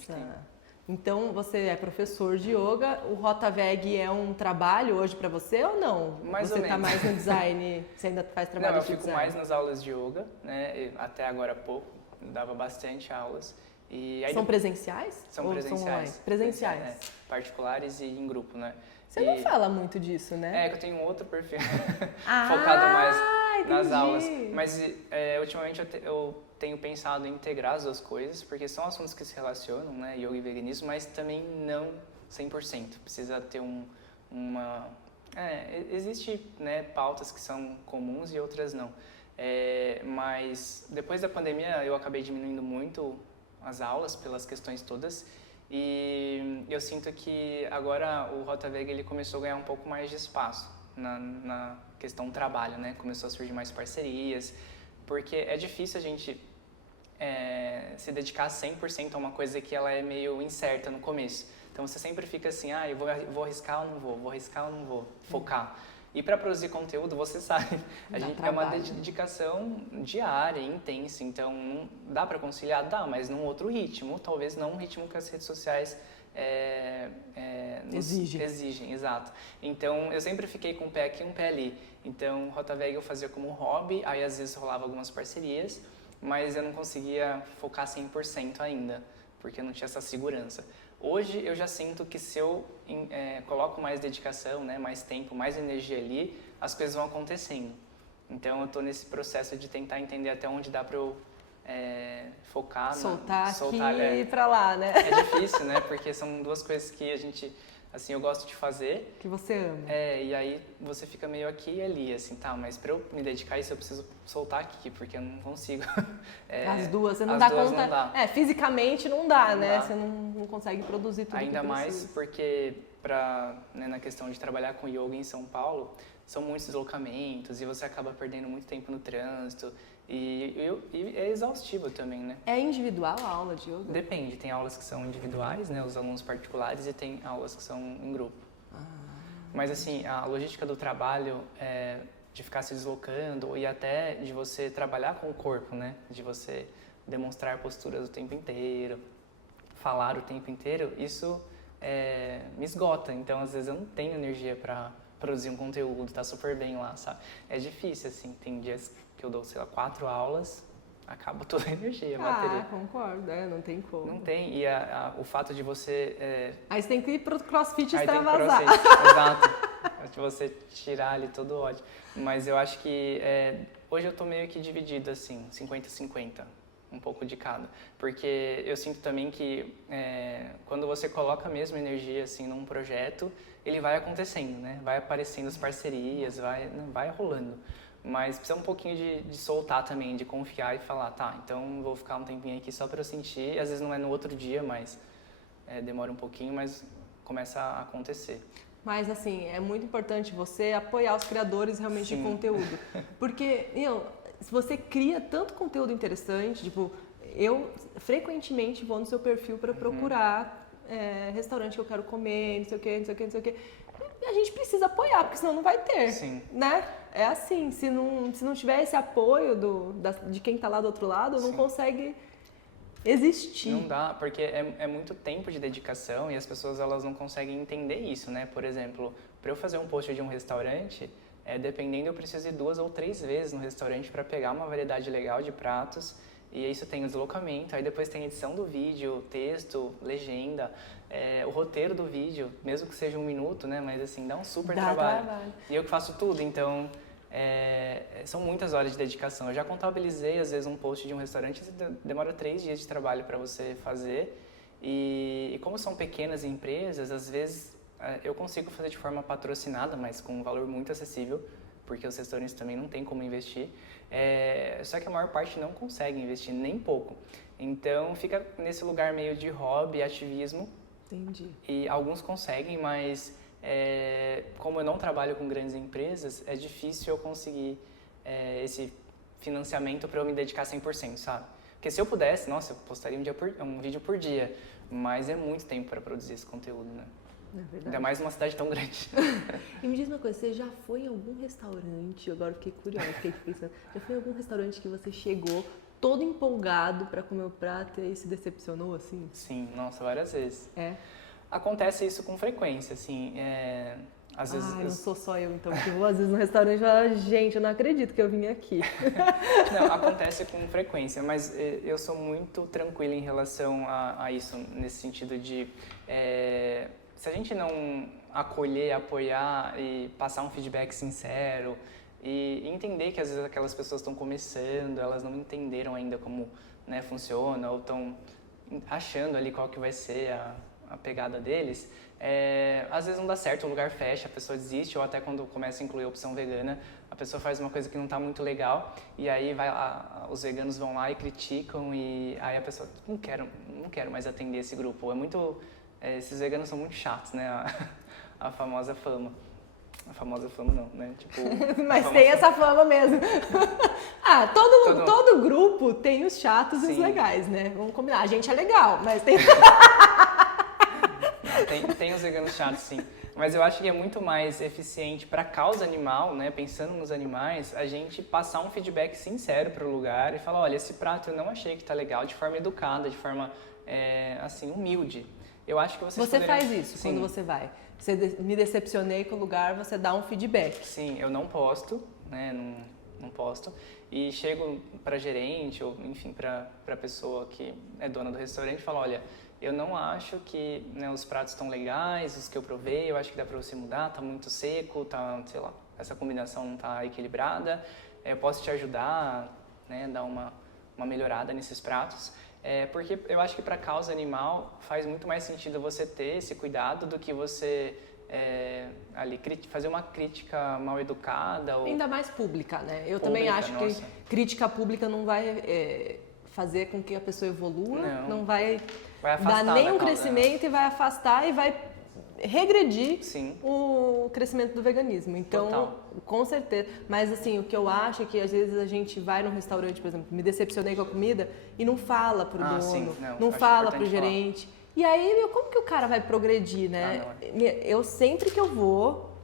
Então, você é professor de yoga, o RotaVeg é um trabalho hoje para você ou não? Mais você ou menos. Você está mais no design, você ainda faz trabalho de design? Não, eu fico mais nas aulas de yoga, né? Até agora há pouco, dava bastante aulas. E aí são presenciais? São ou presenciais. São online? Presenciais. Particulares e em grupo, né? Você não fala muito disso, né? É que eu tenho um outro perfil focado mais nas entendi. aulas. Mas ultimamente eu tenho pensado em integrar as duas coisas, porque são assuntos que se relacionam, né? Yoga e veganismo, mas também não 100%. Precisa ter uma... existe, né, pautas que são comuns e outras não. Mas depois da pandemia eu acabei diminuindo muito as aulas pelas questões todas. E eu sinto que agora o Rota Vega ele começou a ganhar um pouco mais de espaço na questão do trabalho, né? Começou a surgir mais parcerias, porque é difícil a gente se dedicar 100% a uma coisa que ela é meio incerta no começo. Então você sempre fica assim, eu vou arriscar ou não vou arriscar ou não vou, focar. E para produzir conteúdo, você sabe, é uma dedicação diária, intensa, então não dá para conciliar? Dá, mas num outro ritmo, talvez não um ritmo que as redes sociais exigem, exato. Então eu sempre fiquei com um pé aqui e um pé ali. Então Rota Vega eu fazia como hobby, aí às vezes rolava algumas parcerias, mas eu não conseguia focar 100% ainda, porque eu não tinha essa segurança. Hoje eu já sinto que se eu coloco mais dedicação, né, mais tempo, mais energia ali, as coisas vão acontecendo. Então eu estou nesse processo de tentar entender até onde dá para eu focar. Soltar aqui e para lá, né? É difícil, né? Porque são duas coisas que a gente, assim, eu gosto de fazer. Que você ama. E aí você fica meio aqui e ali, assim, tá, mas para eu me dedicar a isso eu preciso soltar aqui, porque eu não consigo. As duas, você não dá conta. Não dá. Fisicamente não dá, né? Você não consegue produzir tudo. Ainda mais porque na questão de trabalhar com yoga em São Paulo, são muitos deslocamentos e você acaba perdendo muito tempo no trânsito. E é exaustivo também, né? É individual a aula de yoga? Depende, tem aulas que são individuais, né, os alunos particulares, e tem aulas que são em grupo. Mas assim, a logística do trabalho de ficar se deslocando e até de você trabalhar com o corpo, né, de você demonstrar posturas o tempo inteiro, falar o tempo inteiro, isso me esgota. Então, às vezes eu não tenho energia para produzir um conteúdo, tá super bem lá, sabe? É difícil, assim, tem dias que eu dou, sei lá, 4 aulas, acaba toda a energia, a bateria. Concordo, não tem como. Não tem, e o fato de você... Aí você tem que ir pro CrossFit extravasar. Exato, de você tirar ali todo o ódio. Mas eu acho que hoje eu tô meio que dividido, assim, 50-50, um pouco de cada. Porque eu sinto também que quando você coloca mesmo energia, assim, num projeto, ele vai acontecendo, né? Vai aparecendo as parcerias, vai rolando. Mas precisa um pouquinho de soltar também, de confiar e falar, tá, então vou ficar um tempinho aqui só para eu sentir. Às vezes não é no outro dia, mas demora um pouquinho, mas começa a acontecer. Mas assim, é muito importante você apoiar os criadores realmente de conteúdo. Porque, se você cria tanto conteúdo interessante, tipo, eu frequentemente vou no seu perfil para procurar restaurante que eu quero comer, não sei o quê. A gente precisa apoiar, porque senão não vai ter, né? É assim, se não tiver esse apoio de quem está lá do outro lado, não consegue existir. Não dá, porque é muito tempo de dedicação e as pessoas elas não conseguem entender isso, né? Por exemplo, para eu fazer um post de um restaurante, dependendo, eu preciso ir 2 ou 3 vezes no restaurante para pegar uma variedade legal de pratos. E isso tem o deslocamento, aí depois tem a edição do vídeo, texto, legenda, o roteiro do vídeo, mesmo que seja 1 minuto, né? Mas assim, dá um super trabalho. E eu que faço tudo, então são muitas horas de dedicação. Eu já contabilizei, às vezes, um post de um restaurante, demora 3 dias de trabalho para você fazer. E como são pequenas empresas, às vezes eu consigo fazer de forma patrocinada, mas com um valor muito acessível, porque os restaurantes também não têm como investir. Só que a maior parte não consegue investir, nem pouco. Então fica nesse lugar meio de hobby, ativismo. Entendi. E alguns conseguem, mas como eu não trabalho com grandes empresas, é difícil eu conseguir esse financiamento para eu me dedicar 100%, sabe? Porque se eu pudesse, nossa, eu postaria um vídeo por dia, mas é muito tempo para produzir esse conteúdo, né? É verdade. Ainda mais numa cidade tão grande. E me diz uma coisa, você já foi em algum restaurante, agora eu fiquei curiosa, fiquei pensando, já foi em algum restaurante que você chegou todo empolgado para comer o prato e aí se decepcionou, assim? Sim, nossa, várias vezes. É? Acontece isso com frequência, assim, Às vezes, Ai, não sou só eu, então, que vou às vezes no restaurante e falo, gente, eu não acredito que eu vim aqui. Não, acontece com frequência, mas eu sou muito tranquilo em relação a isso, nesse sentido de se a gente não acolher, apoiar e passar um feedback sincero e entender que às vezes aquelas pessoas estão começando, elas não entenderam ainda como, né, funciona ou estão achando ali qual que vai ser a pegada deles, às vezes não dá certo, o lugar fecha, a pessoa desiste, ou até quando começa a incluir a opção vegana, a pessoa faz uma coisa que não está muito legal, e aí os veganos vão lá e criticam, e aí a pessoa, não quero mais atender esse grupo. Esses veganos são muito chatos, né? A famosa fama. A famosa fama não, né? Tipo, mas tem essa fama mesmo. Todo grupo tem os chatos e os legais, né? Vamos combinar. A gente é legal, mas tem... Tem os veganos chatos, sim. Mas eu acho que é muito mais eficiente para a causa animal, né? Pensando nos animais, a gente passar um feedback sincero para o lugar e falar, olha, esse prato eu não achei que tá legal, de forma educada, de forma, assim, humilde. Eu acho que Você faz isso, sim, quando você vai. Me decepcionei com o lugar, você dá um feedback. Sim, eu não posto, né? Não posto. E chego para gerente ou, enfim, para a pessoa que é dona do restaurante e falo, olha, eu não acho que, né, os pratos estão legais, os que eu provei, eu acho que dá para você mudar, tá muito seco, tá, sei lá, essa combinação não tá equilibrada, eu posso te ajudar, né, dar uma melhorada nesses pratos, porque eu acho que para a causa animal faz muito mais sentido você ter esse cuidado do que você ali fazer uma crítica mal educada. Ou... Ainda mais pública, né? Eu também acho que crítica pública não vai fazer com que a pessoa evolua, não vai dar nenhum crescimento e vai afastar e vai regredir o crescimento do veganismo. Então, total. Com certeza. Mas assim, o que eu acho é que às vezes a gente vai num restaurante, por exemplo, me decepcionei com a comida e não fala pro dono, não fala pro gerente. E aí, como que o cara vai progredir, né? Eu sempre que eu vou,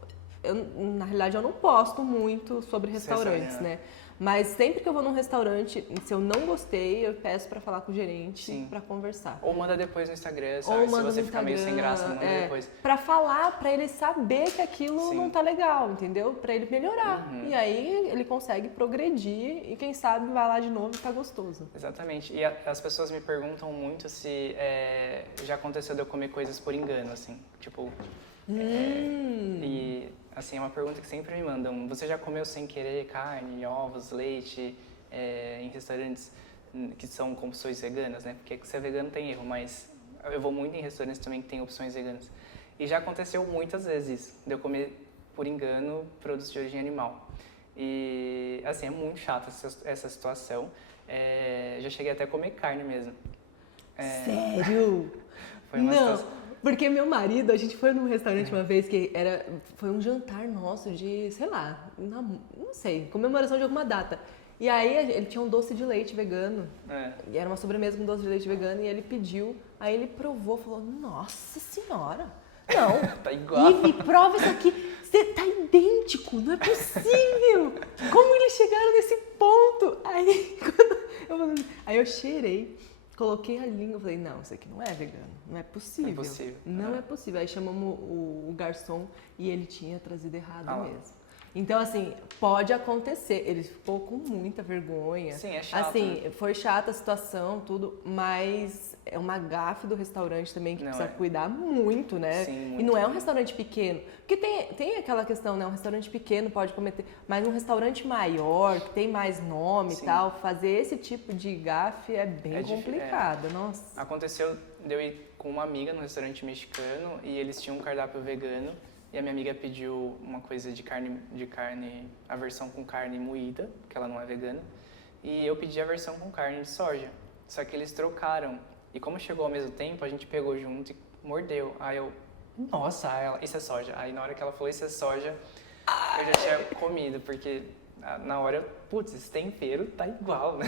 na realidade eu não posto muito sobre restaurantes, né? Mas sempre que eu vou num restaurante, se eu não gostei, eu peço pra falar com o gerente, pra conversar. Ou manda depois no Instagram, sabe? Se você ficar meio sem graça, manda depois. Pra falar, pra ele saber que aquilo não tá legal, entendeu? Pra ele melhorar. E aí ele consegue progredir e quem sabe vai lá de novo e tá gostoso. Exatamente. E as pessoas me perguntam muito se já aconteceu de eu comer coisas por engano, assim. Tipo... E, assim, é uma pergunta que sempre me mandam. Você já comeu sem querer carne, ovos, leite em restaurantes que são com opções veganas, né? Porque ser vegano tem erro, mas eu vou muito em restaurantes também que tem opções veganas. E já aconteceu muitas vezes isso, de eu comer por engano produtos de origem animal. E, assim, é muito chato essa situação. Já cheguei até a comer carne mesmo. Sério? Foi uma situação... Porque meu marido, a gente foi num restaurante uma vez que foi um jantar nosso de, sei lá, não sei, comemoração de alguma data. E aí ele tinha um doce de leite vegano. E era uma sobremesa com doce de leite vegano e ele pediu, aí ele provou, falou, nossa senhora, não. Tá igual. Ive, prova isso aqui, tá idêntico, não é possível. Como eles chegaram nesse ponto? Aí eu cheirei. Coloquei a língua e falei, não, isso aqui não é vegano, não é possível. Não é possível. Aí chamamos o garçom e ele tinha trazido errado mesmo. Então, assim, pode acontecer. Ele ficou com muita vergonha. Sim, é chato. Assim, foi chata a situação, tudo, mas é uma gafe do restaurante também que precisa cuidar muito, né? Sim, muito. E não é um restaurante pequeno. Porque tem aquela questão, né? Um restaurante pequeno pode cometer, mas um restaurante maior, que tem mais nome e tal, fazer esse tipo de gafe é bem complicado. Nossa. Aconteceu de eu ir com uma amiga no restaurante mexicano e eles tinham um cardápio vegano. E a minha amiga pediu uma coisa de carne, a versão com carne moída, que ela não é vegana. E eu pedi a versão com carne de soja. Só que eles trocaram. E como chegou ao mesmo tempo, a gente pegou junto e mordeu. Aí eu, nossa, isso é soja. Aí na hora que ela falou isso é soja, eu já tinha comido, porque na hora, putz, esse tempero tá igual, né?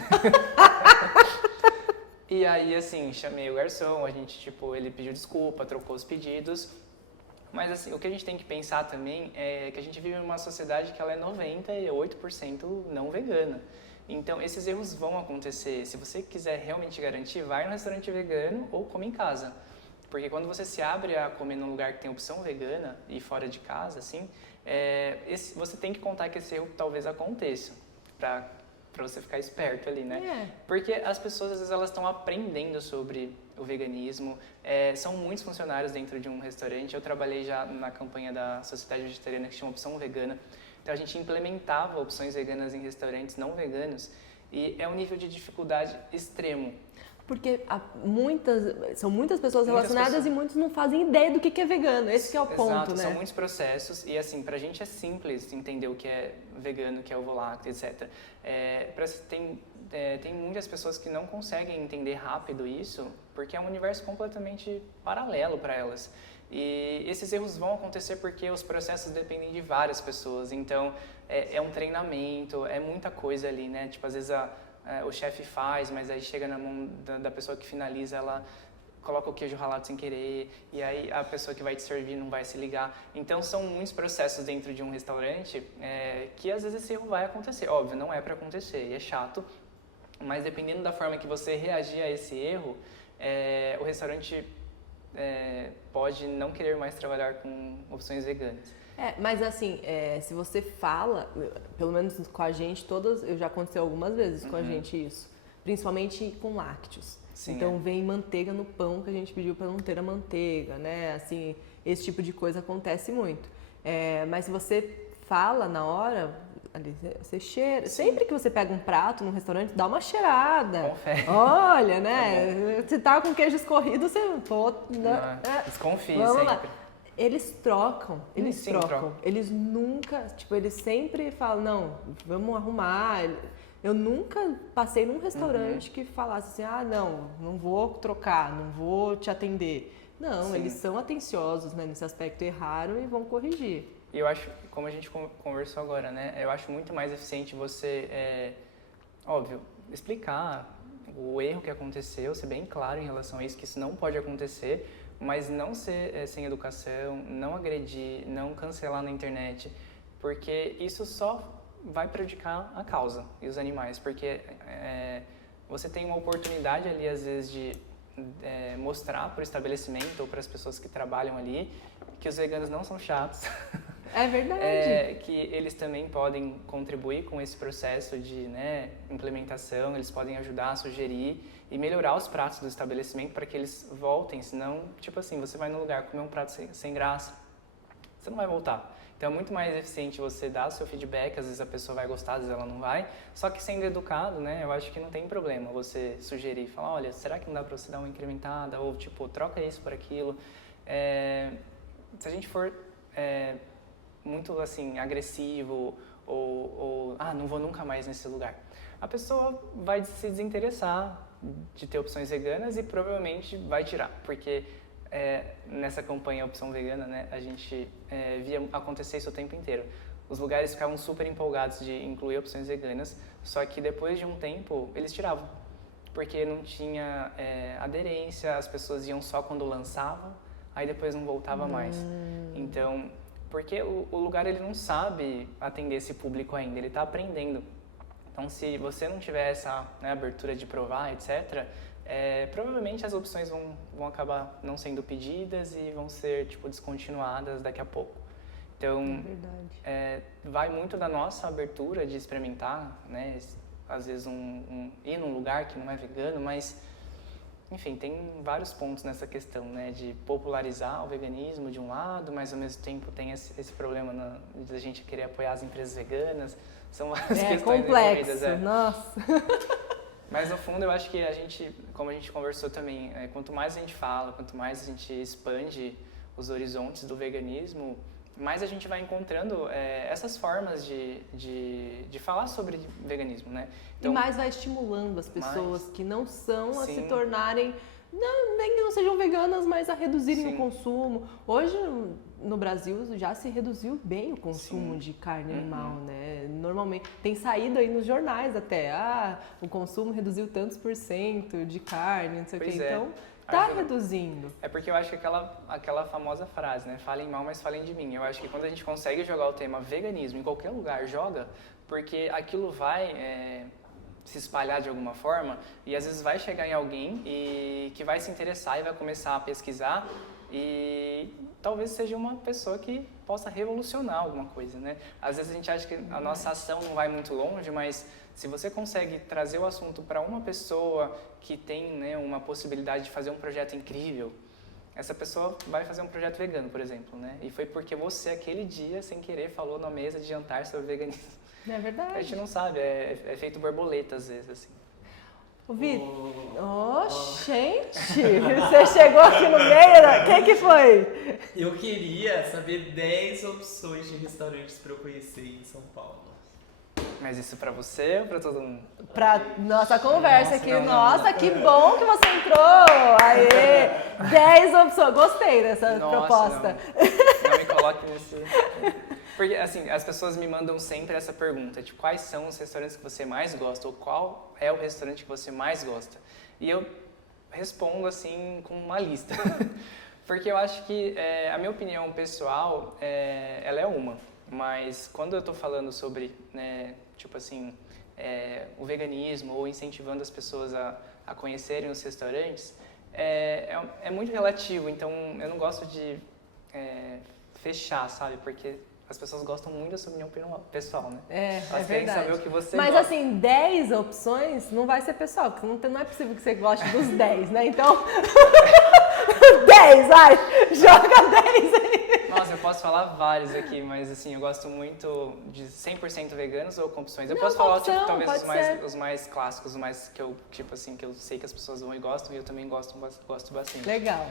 E aí, assim, chamei o garçom, ele pediu desculpa, trocou os pedidos. Mas assim, o que a gente tem que pensar também é que a gente vive em uma sociedade que ela é 98% não vegana. Então, esses erros vão acontecer. Se você quiser realmente garantir, vai no restaurante vegano ou come em casa. Porque quando você se abre a comer num lugar que tem opção vegana e fora de casa, assim, você tem que contar que esse erro talvez aconteça, para você ficar esperto ali, né? Porque as pessoas, às vezes, elas estão aprendendo sobre o veganismo. São muitos funcionários dentro de um restaurante. Eu trabalhei já na campanha da Sociedade Vegetariana que chama Opção Vegana. Então, a gente implementava opções veganas em restaurantes não veganos e é um nível de dificuldade extremo. Porque são muitas pessoas relacionadas e muitos não fazem ideia do que é vegano. Esse que é o ponto, Exato, né? São muitos processos e, assim, pra gente é simples entender o que é vegano, o que é ovo-lácteo, etc. Tem muitas pessoas que não conseguem entender rápido isso porque é um universo completamente paralelo para elas. E esses erros vão acontecer porque os processos dependem de várias pessoas. Então, é um treinamento, é muita coisa ali, né? Tipo, às vezes o chefe faz, mas aí chega na mão da pessoa que finaliza, ela coloca o queijo ralado sem querer, e aí a pessoa que vai te servir não vai se ligar. Então, são muitos processos dentro de um restaurante que às vezes esse erro vai acontecer. Óbvio, não é para acontecer, e é chato, mas dependendo da forma que você reagir a esse erro, o restaurante pode não querer mais trabalhar com opções veganas. Mas assim, se você fala, pelo menos com a gente, já aconteceu algumas vezes com a gente isso, principalmente com lácteos. Sim, então vem manteiga no pão que a gente pediu para não ter a manteiga, né? Assim, esse tipo de coisa acontece muito. Mas se você fala na hora, ali, você cheira. Sim. Sempre que você pega um prato num restaurante, dá uma cheirada. Confere. Olha, né? Se tá com queijo escorrido, você... Desconfie Vamos sempre. Lá. Eles trocam. Eles nunca, eles sempre falam, não, vamos arrumar. Eu nunca passei num restaurante que falasse assim, não vou trocar, não vou te atender. Não, Sim. Eles são atenciosos, né, nesse aspecto, erraram e vão corrigir. E eu acho, como a gente conversou agora, né, eu acho muito mais eficiente você, óbvio, explicar o erro que aconteceu, ser bem claro em relação a isso, que isso não pode acontecer, mas não ser sem educação, não agredir, não cancelar na internet, porque isso só vai prejudicar a causa e os animais, porque você tem uma oportunidade ali, às vezes, de mostrar para o estabelecimento ou para as pessoas que trabalham ali que os veganos não são chatos. É verdade. Que eles também podem contribuir com esse processo de implementação, eles podem ajudar a sugerir e melhorar os pratos do estabelecimento para que eles voltem, senão, tipo assim, você vai no lugar comer um prato sem graça, você não vai voltar. Então é muito mais eficiente você dar o seu feedback, às vezes a pessoa vai gostar, às vezes ela não vai, só que sendo educado, né, eu acho que não tem problema você sugerir, falar, olha, será que não dá para você dar uma incrementada, ou tipo, troca isso por aquilo. Se a gente for muito assim, agressivo, ou não vou nunca mais nesse lugar, a pessoa vai se desinteressar de ter opções veganas e provavelmente vai tirar, porque nessa campanha Opção Vegana, né, a gente via acontecer isso o tempo inteiro. Os lugares ficavam super empolgados de incluir opções veganas, só que depois de um tempo eles tiravam, porque não tinha aderência, as pessoas iam só quando lançavam, aí depois não voltava mais. Então, porque o lugar ele não sabe atender esse público ainda, ele está aprendendo. Então, se você não tiver essa abertura de provar, etc., provavelmente as opções vão acabar não sendo pedidas e vão ser descontinuadas daqui a pouco. Então, vai muito da nossa abertura de experimentar, né? Às vezes ir num lugar que não é vegano, mas, enfim, tem vários pontos nessa questão, né? De popularizar o veganismo de um lado, mas ao mesmo tempo tem esse problema de a gente querer apoiar as empresas veganas. São várias questões complexo, nossa! Mas no fundo eu acho que a gente, como a gente conversou também, quanto mais a gente fala, quanto mais a gente expande os horizontes do veganismo, mais a gente vai encontrando essas formas de falar sobre veganismo, né? Então, e mais vai estimulando as pessoas que não são a se tornarem, nem que não sejam veganas, mas a reduzirem o consumo. Hoje, no Brasil, já se reduziu bem o consumo de carne animal, né? Normalmente, tem saído aí nos jornais até, o consumo reduziu tantos % de carne, não sei o quê. Então, tá reduzindo. É porque eu acho que aquela famosa frase, né? Falem mal, mas falem de mim. Eu acho que quando a gente consegue jogar o tema veganismo em qualquer lugar, joga, porque aquilo vai se espalhar de alguma forma e às vezes vai chegar em alguém e que vai se interessar e vai começar a pesquisar e talvez seja uma pessoa que possa revolucionar alguma coisa, né? Às vezes a gente acha que a nossa ação não vai muito longe, mas se você consegue trazer o assunto para uma pessoa que tem, né, uma possibilidade de fazer um projeto incrível, essa pessoa vai fazer um projeto vegano, por exemplo, né? E foi porque você, aquele dia, sem querer, falou na mesa de jantar sobre veganismo. É verdade. A gente não sabe, é feito borboleta às vezes, assim. O Vitor. Gente! Você chegou aqui no meio. Quem que foi? Eu queria saber 10 opções de restaurantes para eu conhecer em São Paulo. Mas isso pra você ou pra todo mundo? Pra nossa conversa aqui. não. Nossa, que bom que você entrou! Aê! 10 opções. Gostei dessa proposta. Não me coloque nesse... Porque, assim, as pessoas me mandam sempre essa pergunta, de quais são os restaurantes que você mais gosta, ou qual é o restaurante que você mais gosta. E eu respondo, assim, com uma lista. Porque eu acho que a minha opinião pessoal, ela é uma. Mas quando eu tô falando sobre, né, tipo assim, o veganismo, ou incentivando as pessoas a conhecerem os restaurantes, é muito relativo. Então, eu não gosto de fechar, sabe? Porque as pessoas gostam muito da sua opinião pessoal, né? Elas querem verdade. saber o que você Mas gosta. assim, 10 opções não vai ser pessoal, porque não é possível que você goste dos 10, né? Então, 10, vai! Joga 10 aí! Nossa, eu posso falar vários aqui, mas assim, eu gosto muito de 100% veganos ou com opções. Eu posso falar, opção, tipo, talvez pode os mais clássicos, os mais que eu, tipo assim, que eu sei que as pessoas vão e gostam, e eu também gosto bastante. Legal.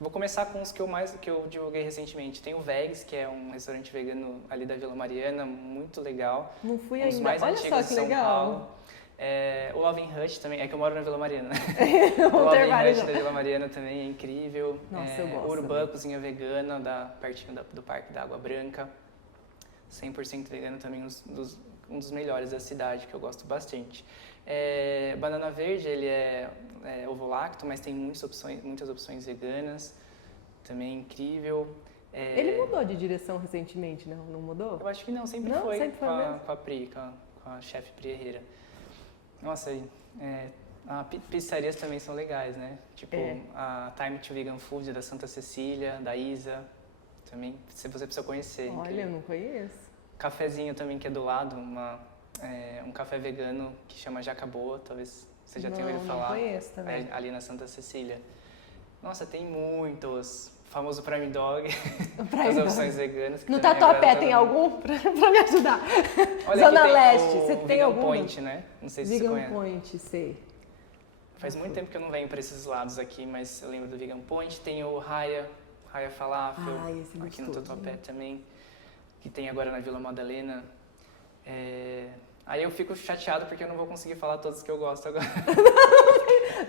Vou começar com os que eu divulguei recentemente. Tem o Vegs, que é um restaurante vegano ali da Vila Mariana, muito legal. Não fui Um dos ainda. mais Olha antigos só de que São legal. Paulo. O Loving Hut também, é que eu moro na Vila Mariana. O Vamos ter Loving vários. Hut da Vila Mariana também é incrível. Nossa, eu gosto Urbã, também. cozinha vegana, pertinho do Parque da Água Branca. 100% vegano também, um dos melhores da cidade, que eu gosto bastante. Banana Verde, ele é ovo-lacto, mas tem muitas opções veganas. Também é incrível. Ele mudou de direção recentemente, não? Não mudou? Eu acho que não, sempre Não, foi, sempre foi mesmo. com a Pri, com a chefe Pri Herrera. Nossa, pizzarias também são legais, né? Tipo, a Time to Vegan Food da Santa Cecília, da Isa, também você precisa conhecer. Olha, incrível. eu não conheço. Cafezinho também que é do lado, um café vegano que chama Jacaboa, talvez você já tenha ouvido falar. Não conheço também. Ali na Santa Cecília. Nossa, tem muitos. O famoso Prime Dog, as opções veganas. Que No também Tatuapé agrada tem todo mundo. algum? Pra me ajudar. Olha, Zona aqui tem Leste, o você tem Vegan algum? Point, né? Não sei se você Vegan conhece. Point, sei. Faz muito tempo que eu não venho para esses lados aqui, mas eu lembro do Vegan Point. Tem o Raya Falafel, Esse é aqui no gostoso, Tatuapé né? também, que tem agora na Vila Madalena. Aí eu fico chateado porque eu não vou conseguir falar todos que eu gosto agora.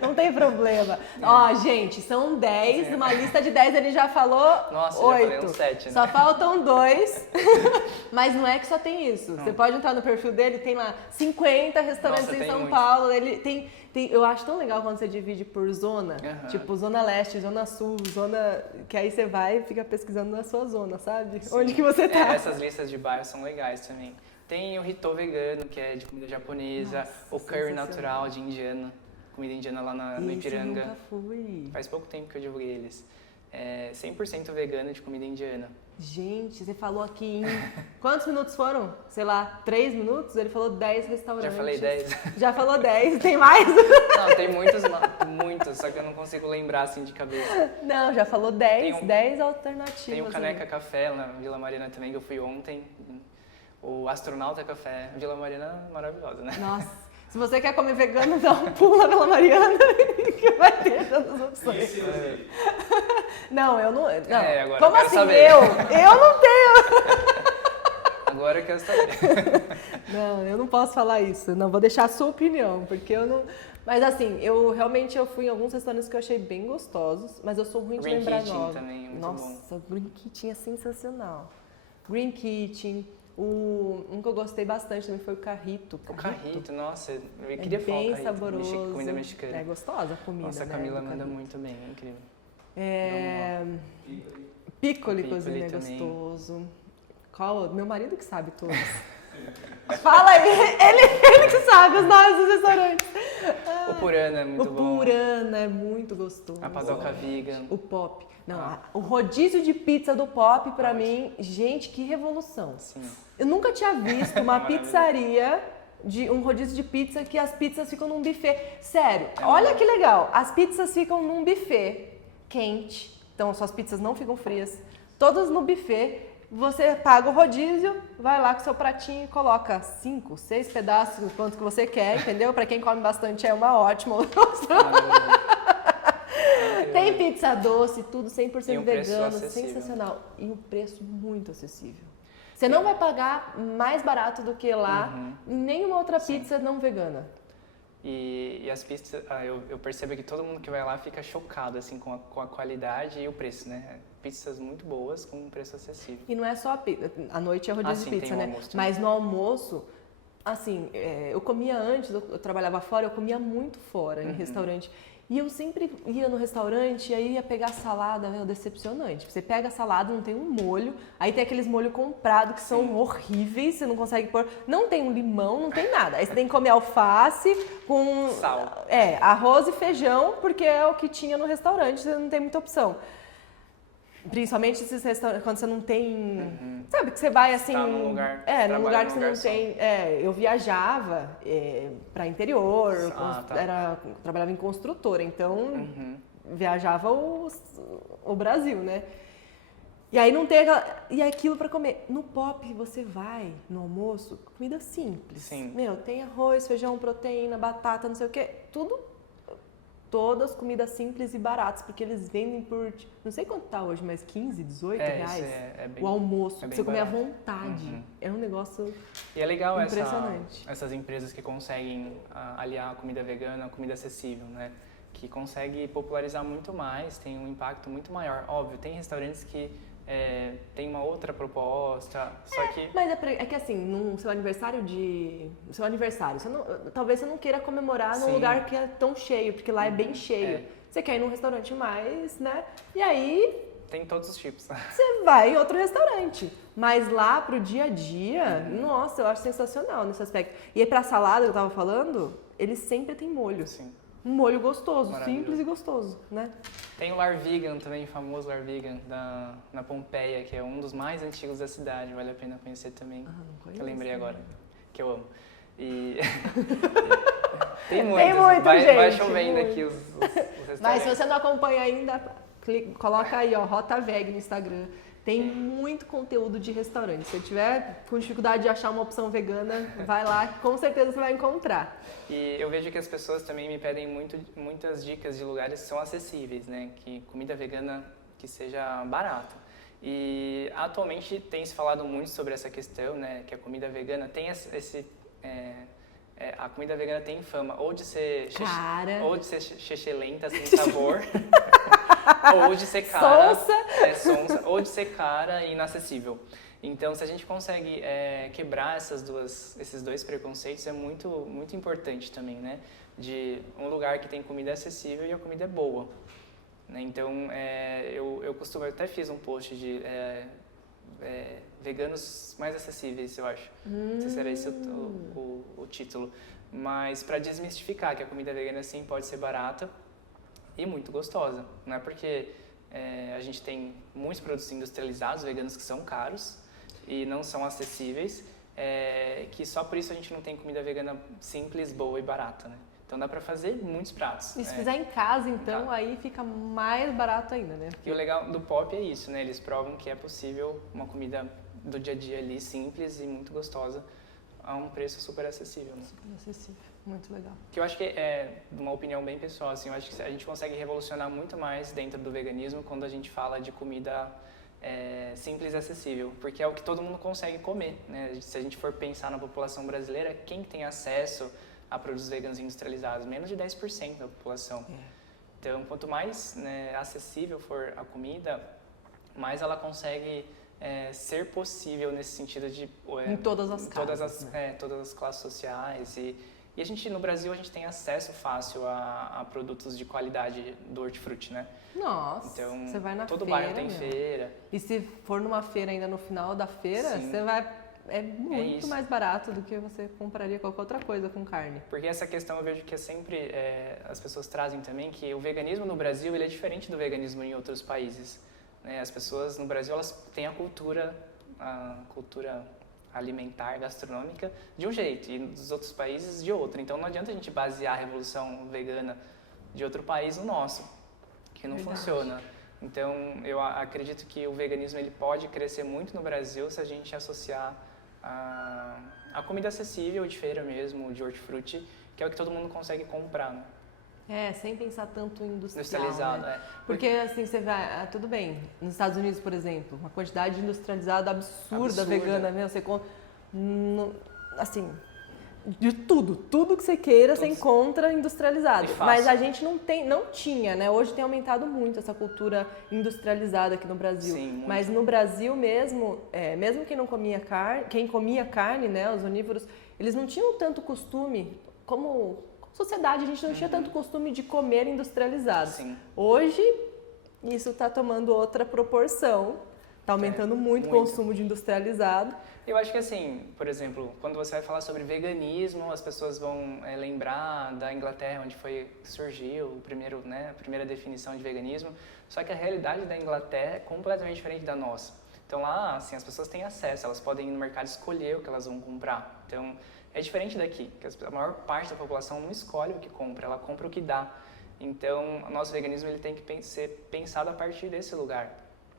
Não tem problema. Ó, gente, são 10. Numa lista de 10 ele já falou Nossa, 8. já falei uns 7, né? Só faltam 2. Mas não é que só tem isso. Você pode entrar no perfil dele, tem lá 50 restaurantes Nossa, em tem São muito. Paulo. Ele tem, eu acho tão legal quando você divide por zona. Aham. Tipo, zona leste, zona sul, zona... Que aí você vai e fica pesquisando na sua zona, sabe? Onde que você tá. Essas listas de bairros são legais também. Tem o Ritô vegano, que é de comida japonesa. Nossa, o Curry sensacional. natural de indiana. Comida indiana lá no Esse eu Ipiranga. nunca fui. Faz pouco tempo que eu divulguei eles. 100% vegano de comida indiana. Gente, você falou aqui em... Quantos minutos foram? Sei lá, 3 minutos? Ele falou 10 restaurantes. Já falei 10. Já falou 10. Tem mais? Não, tem muitos, só que eu não consigo lembrar assim de cabeça. Não, já falou 10. Tem 10 alternativas. Tem o Caneca aí. Café na Vila Mariana também, que eu fui ontem. O Astronauta Café. Vila Mariana maravilhosa, né? Nossa, se você quer comer vegano, então pula pela Mariana que vai ter tantas opções. Não, eu não... não. agora Como eu quero assim saber. Eu não tenho... Agora eu quero saber. Não, eu não posso falar isso. Não, vou deixar a sua opinião, porque eu não... Mas assim, eu fui em alguns restaurantes que eu achei bem gostosos, mas eu sou ruim de Green lembrar Kitchen nome. também, muito Nossa, o Green Kitchen é sensacional. Green Kitchen, um que eu gostei bastante também foi o Carrito. O Carrito, nossa, eu É queria falar bem o Carrito. saboroso. Comida mexicana. É gostosa a comida, Nossa, a né, Camila do manda Carrito. muito bem, é incrível. Piccoli Piccoli cozinha é também. gostoso. Qual? Meu marido que sabe todos. Fala aí, ele que sabe os nomes dos restaurantes. O Purana é muito bom. O Purana é muito gostoso. A Padoca Vegan. O Pop. Não, o rodízio de pizza do Pop, pra mim, gente, que revolução. Sim. Eu nunca tinha visto uma Maravilha. pizzaria, um rodízio de pizza que as pizzas ficam num buffet. Sério, olha que legal. As pizzas ficam num buffet quente, então suas pizzas não ficam frias. Todas no buffet. Você paga o rodízio, vai lá com seu pratinho e coloca 5, 6 pedaços, quanto que você quer, entendeu? Pra quem come bastante é uma ótima opção. Tem pizza doce, tudo 100% E um preço vegano, acessível. sensacional. E um preço muito acessível. Você não vai pagar mais barato do que lá em nenhuma outra pizza não vegana. E as pizzas, eu percebo que todo mundo que vai lá fica chocado assim, com a qualidade e o preço, né? Pizzas muito boas com um preço acessível. E não é só a pizza, à noite é rodízio sim, de pizza, tem o né? almoço também. Mas no almoço, assim, eu comia antes, eu trabalhava fora, eu comia muito fora, em restaurante. E eu sempre ia no restaurante e aí ia pegar salada, meu, decepcionante. Você pega a salada, não tem um molho, aí tem aqueles molhos comprados que são horríveis, você não consegue pôr, não tem um limão, não tem nada. Aí você tem que comer alface com Sal. Arroz e feijão, porque é o que tinha no restaurante, você não tem muita opção. Principalmente esses restaurantes, quando você não tem... Sabe, que você vai assim... Tá num lugar, num lugar que você não só. tem... eu viajava para interior, Tá. trabalhava em construtora, então viajava o Brasil, né? E aí não tem e aquilo para comer. No Pop, você vai no almoço, comida simples. Sim. Meu, tem arroz, feijão, proteína, batata, não sei o quê, tudo... Todas comidas simples e baratas, porque eles vendem por, não sei quanto tá hoje, mas 15, 18 reais É bem, o almoço, é pra bem você comer à barato. vontade. É um negócio E é legal impressionante. essas empresas que conseguem aliar a comida vegana à comida acessível, né? Que consegue popularizar muito mais, tem um impacto muito maior. Óbvio, tem restaurantes que tem uma outra proposta, só que... Mas é que assim, no seu aniversário talvez você não queira comemorar num Sim. lugar que é tão cheio, porque lá é bem cheio. Você quer ir num restaurante mais, né? E aí Tem todos os tipos. você vai em outro restaurante. Mas lá pro dia a dia, nossa, eu acho sensacional nesse aspecto. E aí pra salada que eu tava falando, eles sempre têm molho. Sim. Um molho gostoso, Maravilhoso. simples e gostoso, né? Tem o Lar Vegan também, famoso Lar Vegan, na Pompeia, que é um dos mais antigos da cidade, vale a pena conhecer também. Não conheço. Que eu lembrei agora, que eu amo. E tem Tem muitos, muito, vai gente, chovendo muito. aqui os restaurantes. Mas se você não acompanha ainda, coloca aí, ó, Rota Veg no Instagram. Tem muito conteúdo de restaurante. Se você tiver com dificuldade de achar uma opção vegana, vai lá, com certeza você vai encontrar. E eu vejo que as pessoas também me pedem muitas dicas de lugares que são acessíveis, né? Que comida vegana que seja barata. E atualmente tem se falado muito sobre essa questão, né? Que a comida vegana tem a comida vegana tem fama ou de ser chechelenta, sem sabor, ou de ser cara, sonsa, ou de ser cara e inacessível. Então, se a gente consegue quebrar esses dois preconceitos, é muito, muito importante também, né? De um lugar que tem comida acessível e a comida é boa. Né? Então, eu até fiz um post de veganos mais acessíveis, eu acho. Não sei se era esse o título. Mas para desmistificar que a comida vegana sim pode ser barata e muito gostosa. Não é porque a gente tem muitos produtos industrializados veganos que são caros e não são acessíveis, que só por isso a gente não tem comida vegana simples, boa e barata, né? Então dá para fazer muitos pratos. E se fizer em casa, então, aí fica mais barato ainda, né? E o legal do Pop é isso, né? Eles provam que é possível uma comida do dia a dia ali, simples e muito gostosa, a um preço super acessível, né? Super acessível, muito legal. Que eu acho que é uma opinião bem pessoal, assim, eu acho que a gente consegue revolucionar muito mais dentro do veganismo quando a gente fala de comida simples e acessível, porque é o que todo mundo consegue comer, né? Se a gente for pensar na população brasileira, quem tem acesso a produtos veganos industrializados? Menos de 10% da população. Então, quanto mais acessível for a comida, mais ela consegue ser possível nesse sentido de... em todas as casas, todas as classes sociais. E a gente, no Brasil, a gente tem acesso fácil a produtos de qualidade do hortifruti, né? Nossa, então, você vai na todo feira, bairro tem feira. E se for numa feira ainda no final da feira, Sim. você vai é muito isso. mais barato do que você compraria qualquer outra coisa com carne. Porque essa questão eu vejo que é sempre as pessoas trazem também que o veganismo no Brasil ele é diferente do veganismo em outros países, né? As pessoas no Brasil elas têm a cultura alimentar, gastronômica de um jeito e dos outros países de outro. Então não adianta a gente basear a revolução vegana de outro país no nosso, que não funciona. Então eu acredito que o veganismo ele pode crescer muito no Brasil se a gente associar a comida acessível de feira mesmo, de hortifruti, que é o que todo mundo consegue comprar, né? Sem pensar tanto em Industrializado, né? Porque assim, você vai, tudo bem, nos Estados Unidos, por exemplo, uma quantidade de industrializado absurda vegana, mesmo, você compra, assim, de tudo que você queira, você encontra industrializado. Mas a gente não tinha, né? Hoje tem aumentado muito essa cultura industrializada aqui no Brasil. Sim, muito. Mas no Brasil mesmo, mesmo quem comia carne, né, os onívoros, eles não tinham tanto costume, como sociedade, a gente não tinha tanto costume de comer industrializado. Sim. Hoje, isso está tomando outra proporção, está aumentando muito o consumo de industrializado. Eu acho que assim, por exemplo, quando você vai falar sobre veganismo, as pessoas vão lembrar da Inglaterra, onde surgiu a primeira definição de veganismo, só que a realidade da Inglaterra é completamente diferente da nossa. Então lá, assim, as pessoas têm acesso, elas podem ir no mercado escolher o que elas vão comprar. Então, é diferente daqui, que a maior parte da população não escolhe o que compra, ela compra o que dá. Então, o nosso veganismo ele tem que ser pensado a partir desse lugar.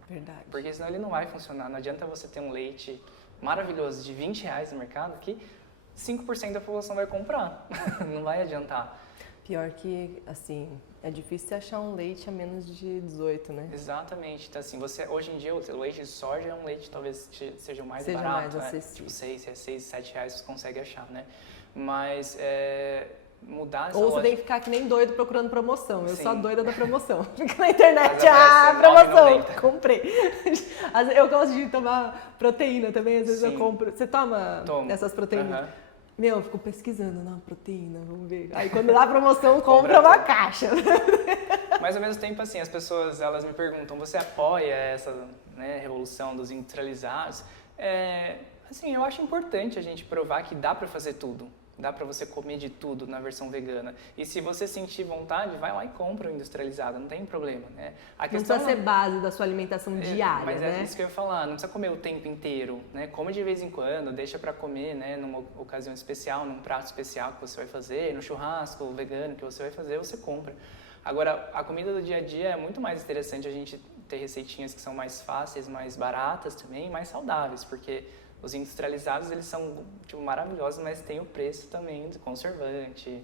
Verdade. Porque senão ele não vai funcionar. Não adianta você ter um leite maravilhoso de R$20 no mercado que 5% da população vai comprar. Não vai adiantar. Pior que, assim, é difícil você achar um leite a menos de 18, né? Exatamente. Então, assim, hoje em dia o leite de soja é um leite talvez seja o mais Seja barato. mais né? acessível. Tipo, 6, 7 reais você consegue achar, né? Mas mudar essa Ou você lógica... tem que ficar que nem doido procurando promoção. Eu Sim. sou a doida da promoção. Fica na internet, Mas aparece promoção, R$9,90. comprei. Eu gosto de tomar proteína também, às vezes Sim. eu compro. Você toma essas proteínas? Aham. Meu, eu fico pesquisando, não, proteína, vamos ver. Aí quando dá promoção, compra uma caixa. Mas ao mesmo tempo, assim, as pessoas, elas me perguntam, você apoia essa revolução dos industrializados? Assim, eu acho importante a gente provar que dá pra fazer tudo. Dá pra você comer de tudo na versão vegana. E se você sentir vontade, vai lá e compra o industrializado, não tem problema, né? A questão Não precisa ser base da sua alimentação diária, mas né? é isso que eu ia falar, não precisa comer o tempo inteiro, né? Come de vez em quando, deixa pra comer, né? Numa ocasião especial, num prato especial que você vai fazer, no churrasco vegano que você vai fazer, você compra. Agora, a comida do dia a dia é muito mais interessante a gente ter receitinhas que são mais fáceis, mais baratas também, e mais saudáveis, porque os industrializados, eles são tipo, maravilhosos, mas tem o preço também de conservante,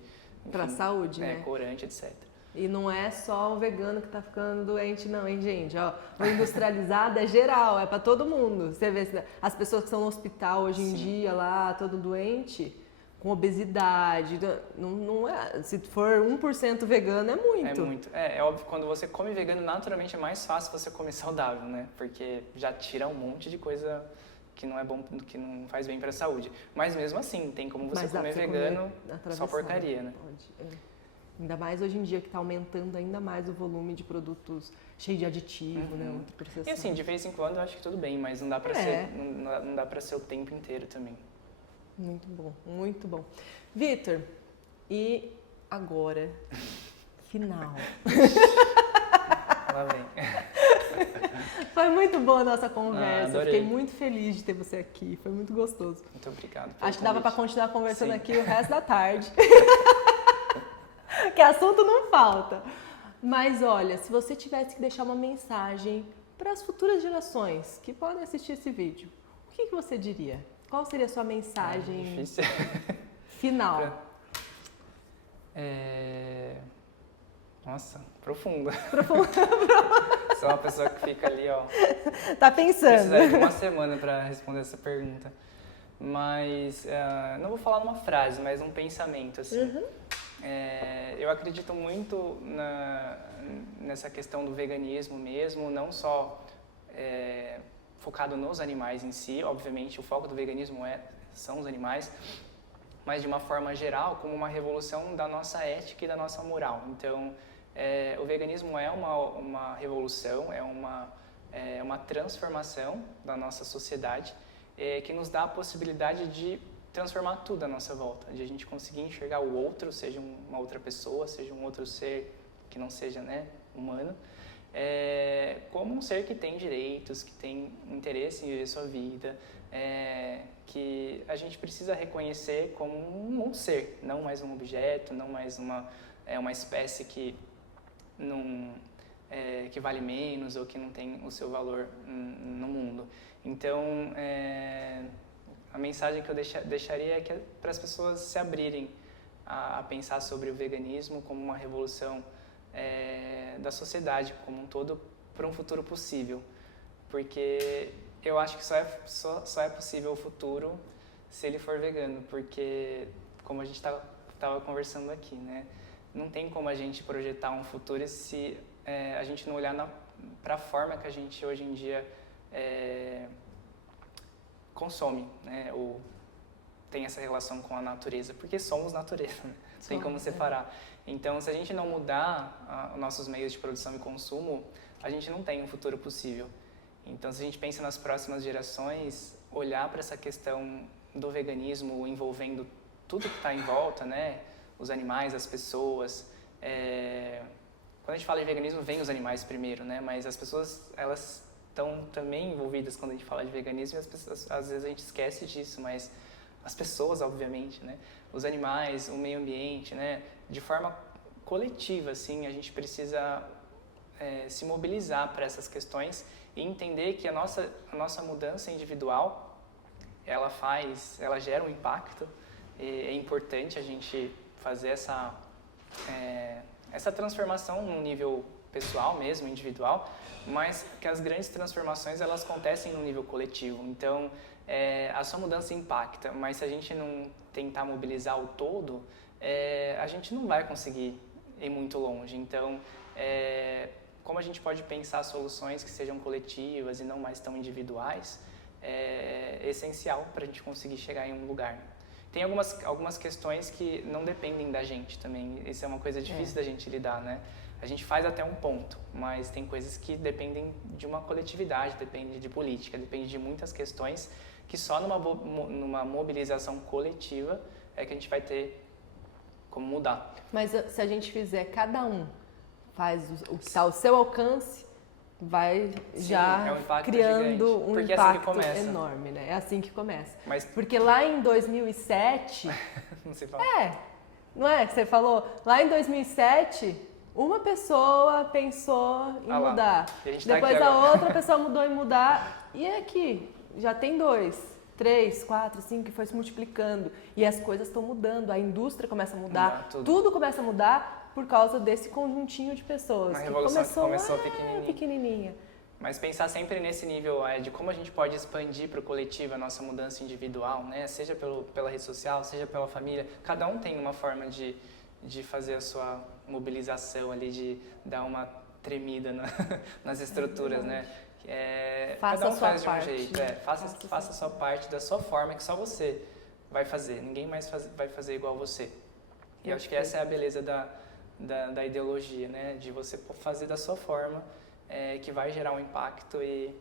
Pra saúde, né? Corante, etc. E não é só o vegano que tá ficando doente, não, hein, gente? Ó, o industrializado é geral, é pra todo mundo. Você vê as pessoas que estão no hospital hoje em dia lá, todo doente, com obesidade, não é, se for 1% vegano é muito. É muito. É óbvio, quando você come vegano, naturalmente é mais fácil você comer saudável, né? Porque já tira um monte de coisa que não é bom, que não faz bem para a saúde. Mas mesmo assim, tem como você comer vegano só porcaria, né? Pode, Ainda mais hoje em dia que está aumentando ainda mais o volume de produtos cheios de aditivo, né? E assim, de vez em quando eu acho que tudo bem, mas não dá para ser, não dá para ser o tempo inteiro também. Muito bom, muito bom. Vitor, e agora, final. Lá vem. Foi muito boa a nossa conversa, adorei. fiquei muito feliz de ter você aqui, foi muito gostoso. Muito obrigado. Acho que dava para continuar conversando Sim. aqui o resto da tarde. Que assunto não falta. Mas olha, se você tivesse que deixar uma mensagem para as futuras gerações que podem assistir esse vídeo, o que você diria? Qual seria a sua mensagem Difícil. final? Nossa, profunda. Profunda. Sou uma pessoa que fica ali, ó. Tá pensando. Precisaria de uma semana para responder essa pergunta. Mas, não vou falar numa frase, mas um pensamento, assim. Eu acredito muito nessa questão do veganismo mesmo, não só focado nos animais em si, obviamente o foco do veganismo são os animais, mas de uma forma geral, como uma revolução da nossa ética e da nossa moral. Então, o veganismo é uma revolução, é uma transformação da nossa sociedade. que nos dá a possibilidade de transformar tudo à nossa volta, de a gente conseguir enxergar o outro, seja uma outra pessoa, seja um outro ser que não seja, né, humano, como um ser que tem direitos, que tem interesse em viver sua vida, que a gente precisa reconhecer como um ser, não mais um objeto, não mais uma espécie que que vale menos ou que não tem o seu valor no mundo. Então, a mensagem que eu deixaria é que para as pessoas se abrirem a pensar sobre o veganismo como uma revolução da sociedade como um todo para um futuro possível, porque eu acho que só é possível o futuro se ele for vegano, porque como a gente estava conversando aqui, né, não tem como a gente projetar um futuro se a gente não olhar para a forma que a gente hoje em dia consome, né, ou tem essa relação com a natureza, porque somos natureza, né? Não tem como separar. Então, se a gente não mudar nossos meios de produção e consumo, a gente não tem um futuro possível. Então, se a gente pensa nas próximas gerações, olhar para essa questão do veganismo envolvendo tudo que está em volta, né? Os animais, as pessoas. Quando a gente fala de veganismo, vem os animais primeiro, né? Mas as pessoas, elas estão também envolvidas quando a gente fala de veganismo e as pessoas, às vezes a gente esquece disso, mas as pessoas, obviamente, né? Os animais, o meio ambiente, né? De forma coletiva, assim, a gente precisa se mobilizar para essas questões e entender que a nossa mudança individual, ela gera um impacto. É importante a gente fazer essa transformação no nível pessoal mesmo, individual, mas que as grandes transformações elas acontecem no nível coletivo. Então, a sua mudança impacta, mas se a gente não tentar mobilizar o todo, a gente não vai conseguir ir muito longe. Então, como a gente pode pensar soluções que sejam coletivas e não mais tão individuais, é essencial para a gente conseguir chegar em um lugar. Tem algumas questões que não dependem da gente também. Isso é uma coisa difícil da gente lidar, né? A gente faz até um ponto, mas tem coisas que dependem de uma coletividade, depende de política, depende de muitas questões que só numa mobilização coletiva é que a gente vai ter como mudar. Mas se a gente fizer, cada um faz o que está ao seu alcance, vai já criando gigante, um impacto enorme, né? É assim que começa. Mas... Porque lá em 2007... não se fala. Não é que você falou? Lá em 2007, uma pessoa pensou em mudar. Depois a outra pessoa mudou em mudar. E aqui, já tem 2, 3, 4, 5, que foi se multiplicando. E as coisas estão mudando, a indústria começa a mudar, tudo começa a mudar por causa desse conjuntinho de pessoas. Uma revolução que começou pequenininha. Mas pensar sempre nesse nível de como a gente pode expandir para o coletivo a nossa mudança individual, né? Seja pela rede social, seja pela família. Cada um tem uma forma de fazer a sua mobilização ali, de dar uma tremida nas estruturas, né? Cada um faz de um jeito. Faça a sua parte da sua forma, que só você vai fazer. Ninguém mais vai fazer igual você. E eu acho que essa é a beleza da ideologia, né? De você fazer da sua forma, que vai gerar um impacto e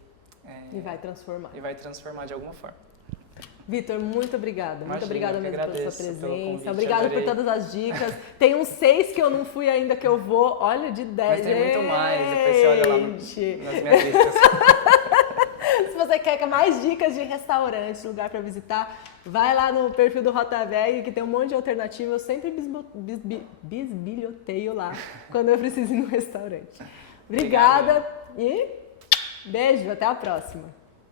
vai transformar. E vai transformar de alguma forma. Vitor, muito obrigada. Imagina, muito obrigada mesmo pela sua presença. Convite, obrigada por todas as dicas. Tem uns 6 que eu não fui ainda que eu vou. Olha, de 10. Mas tem muito mais. Depois você olha lá nas minhas listas. Se você quer mais dicas de restaurantes, lugar para visitar, vai lá no perfil do Rota Veg, que tem um monte de alternativa. Eu sempre bisbilhoteio lá quando eu preciso ir no restaurante. Obrigada e beijo. Até a próxima.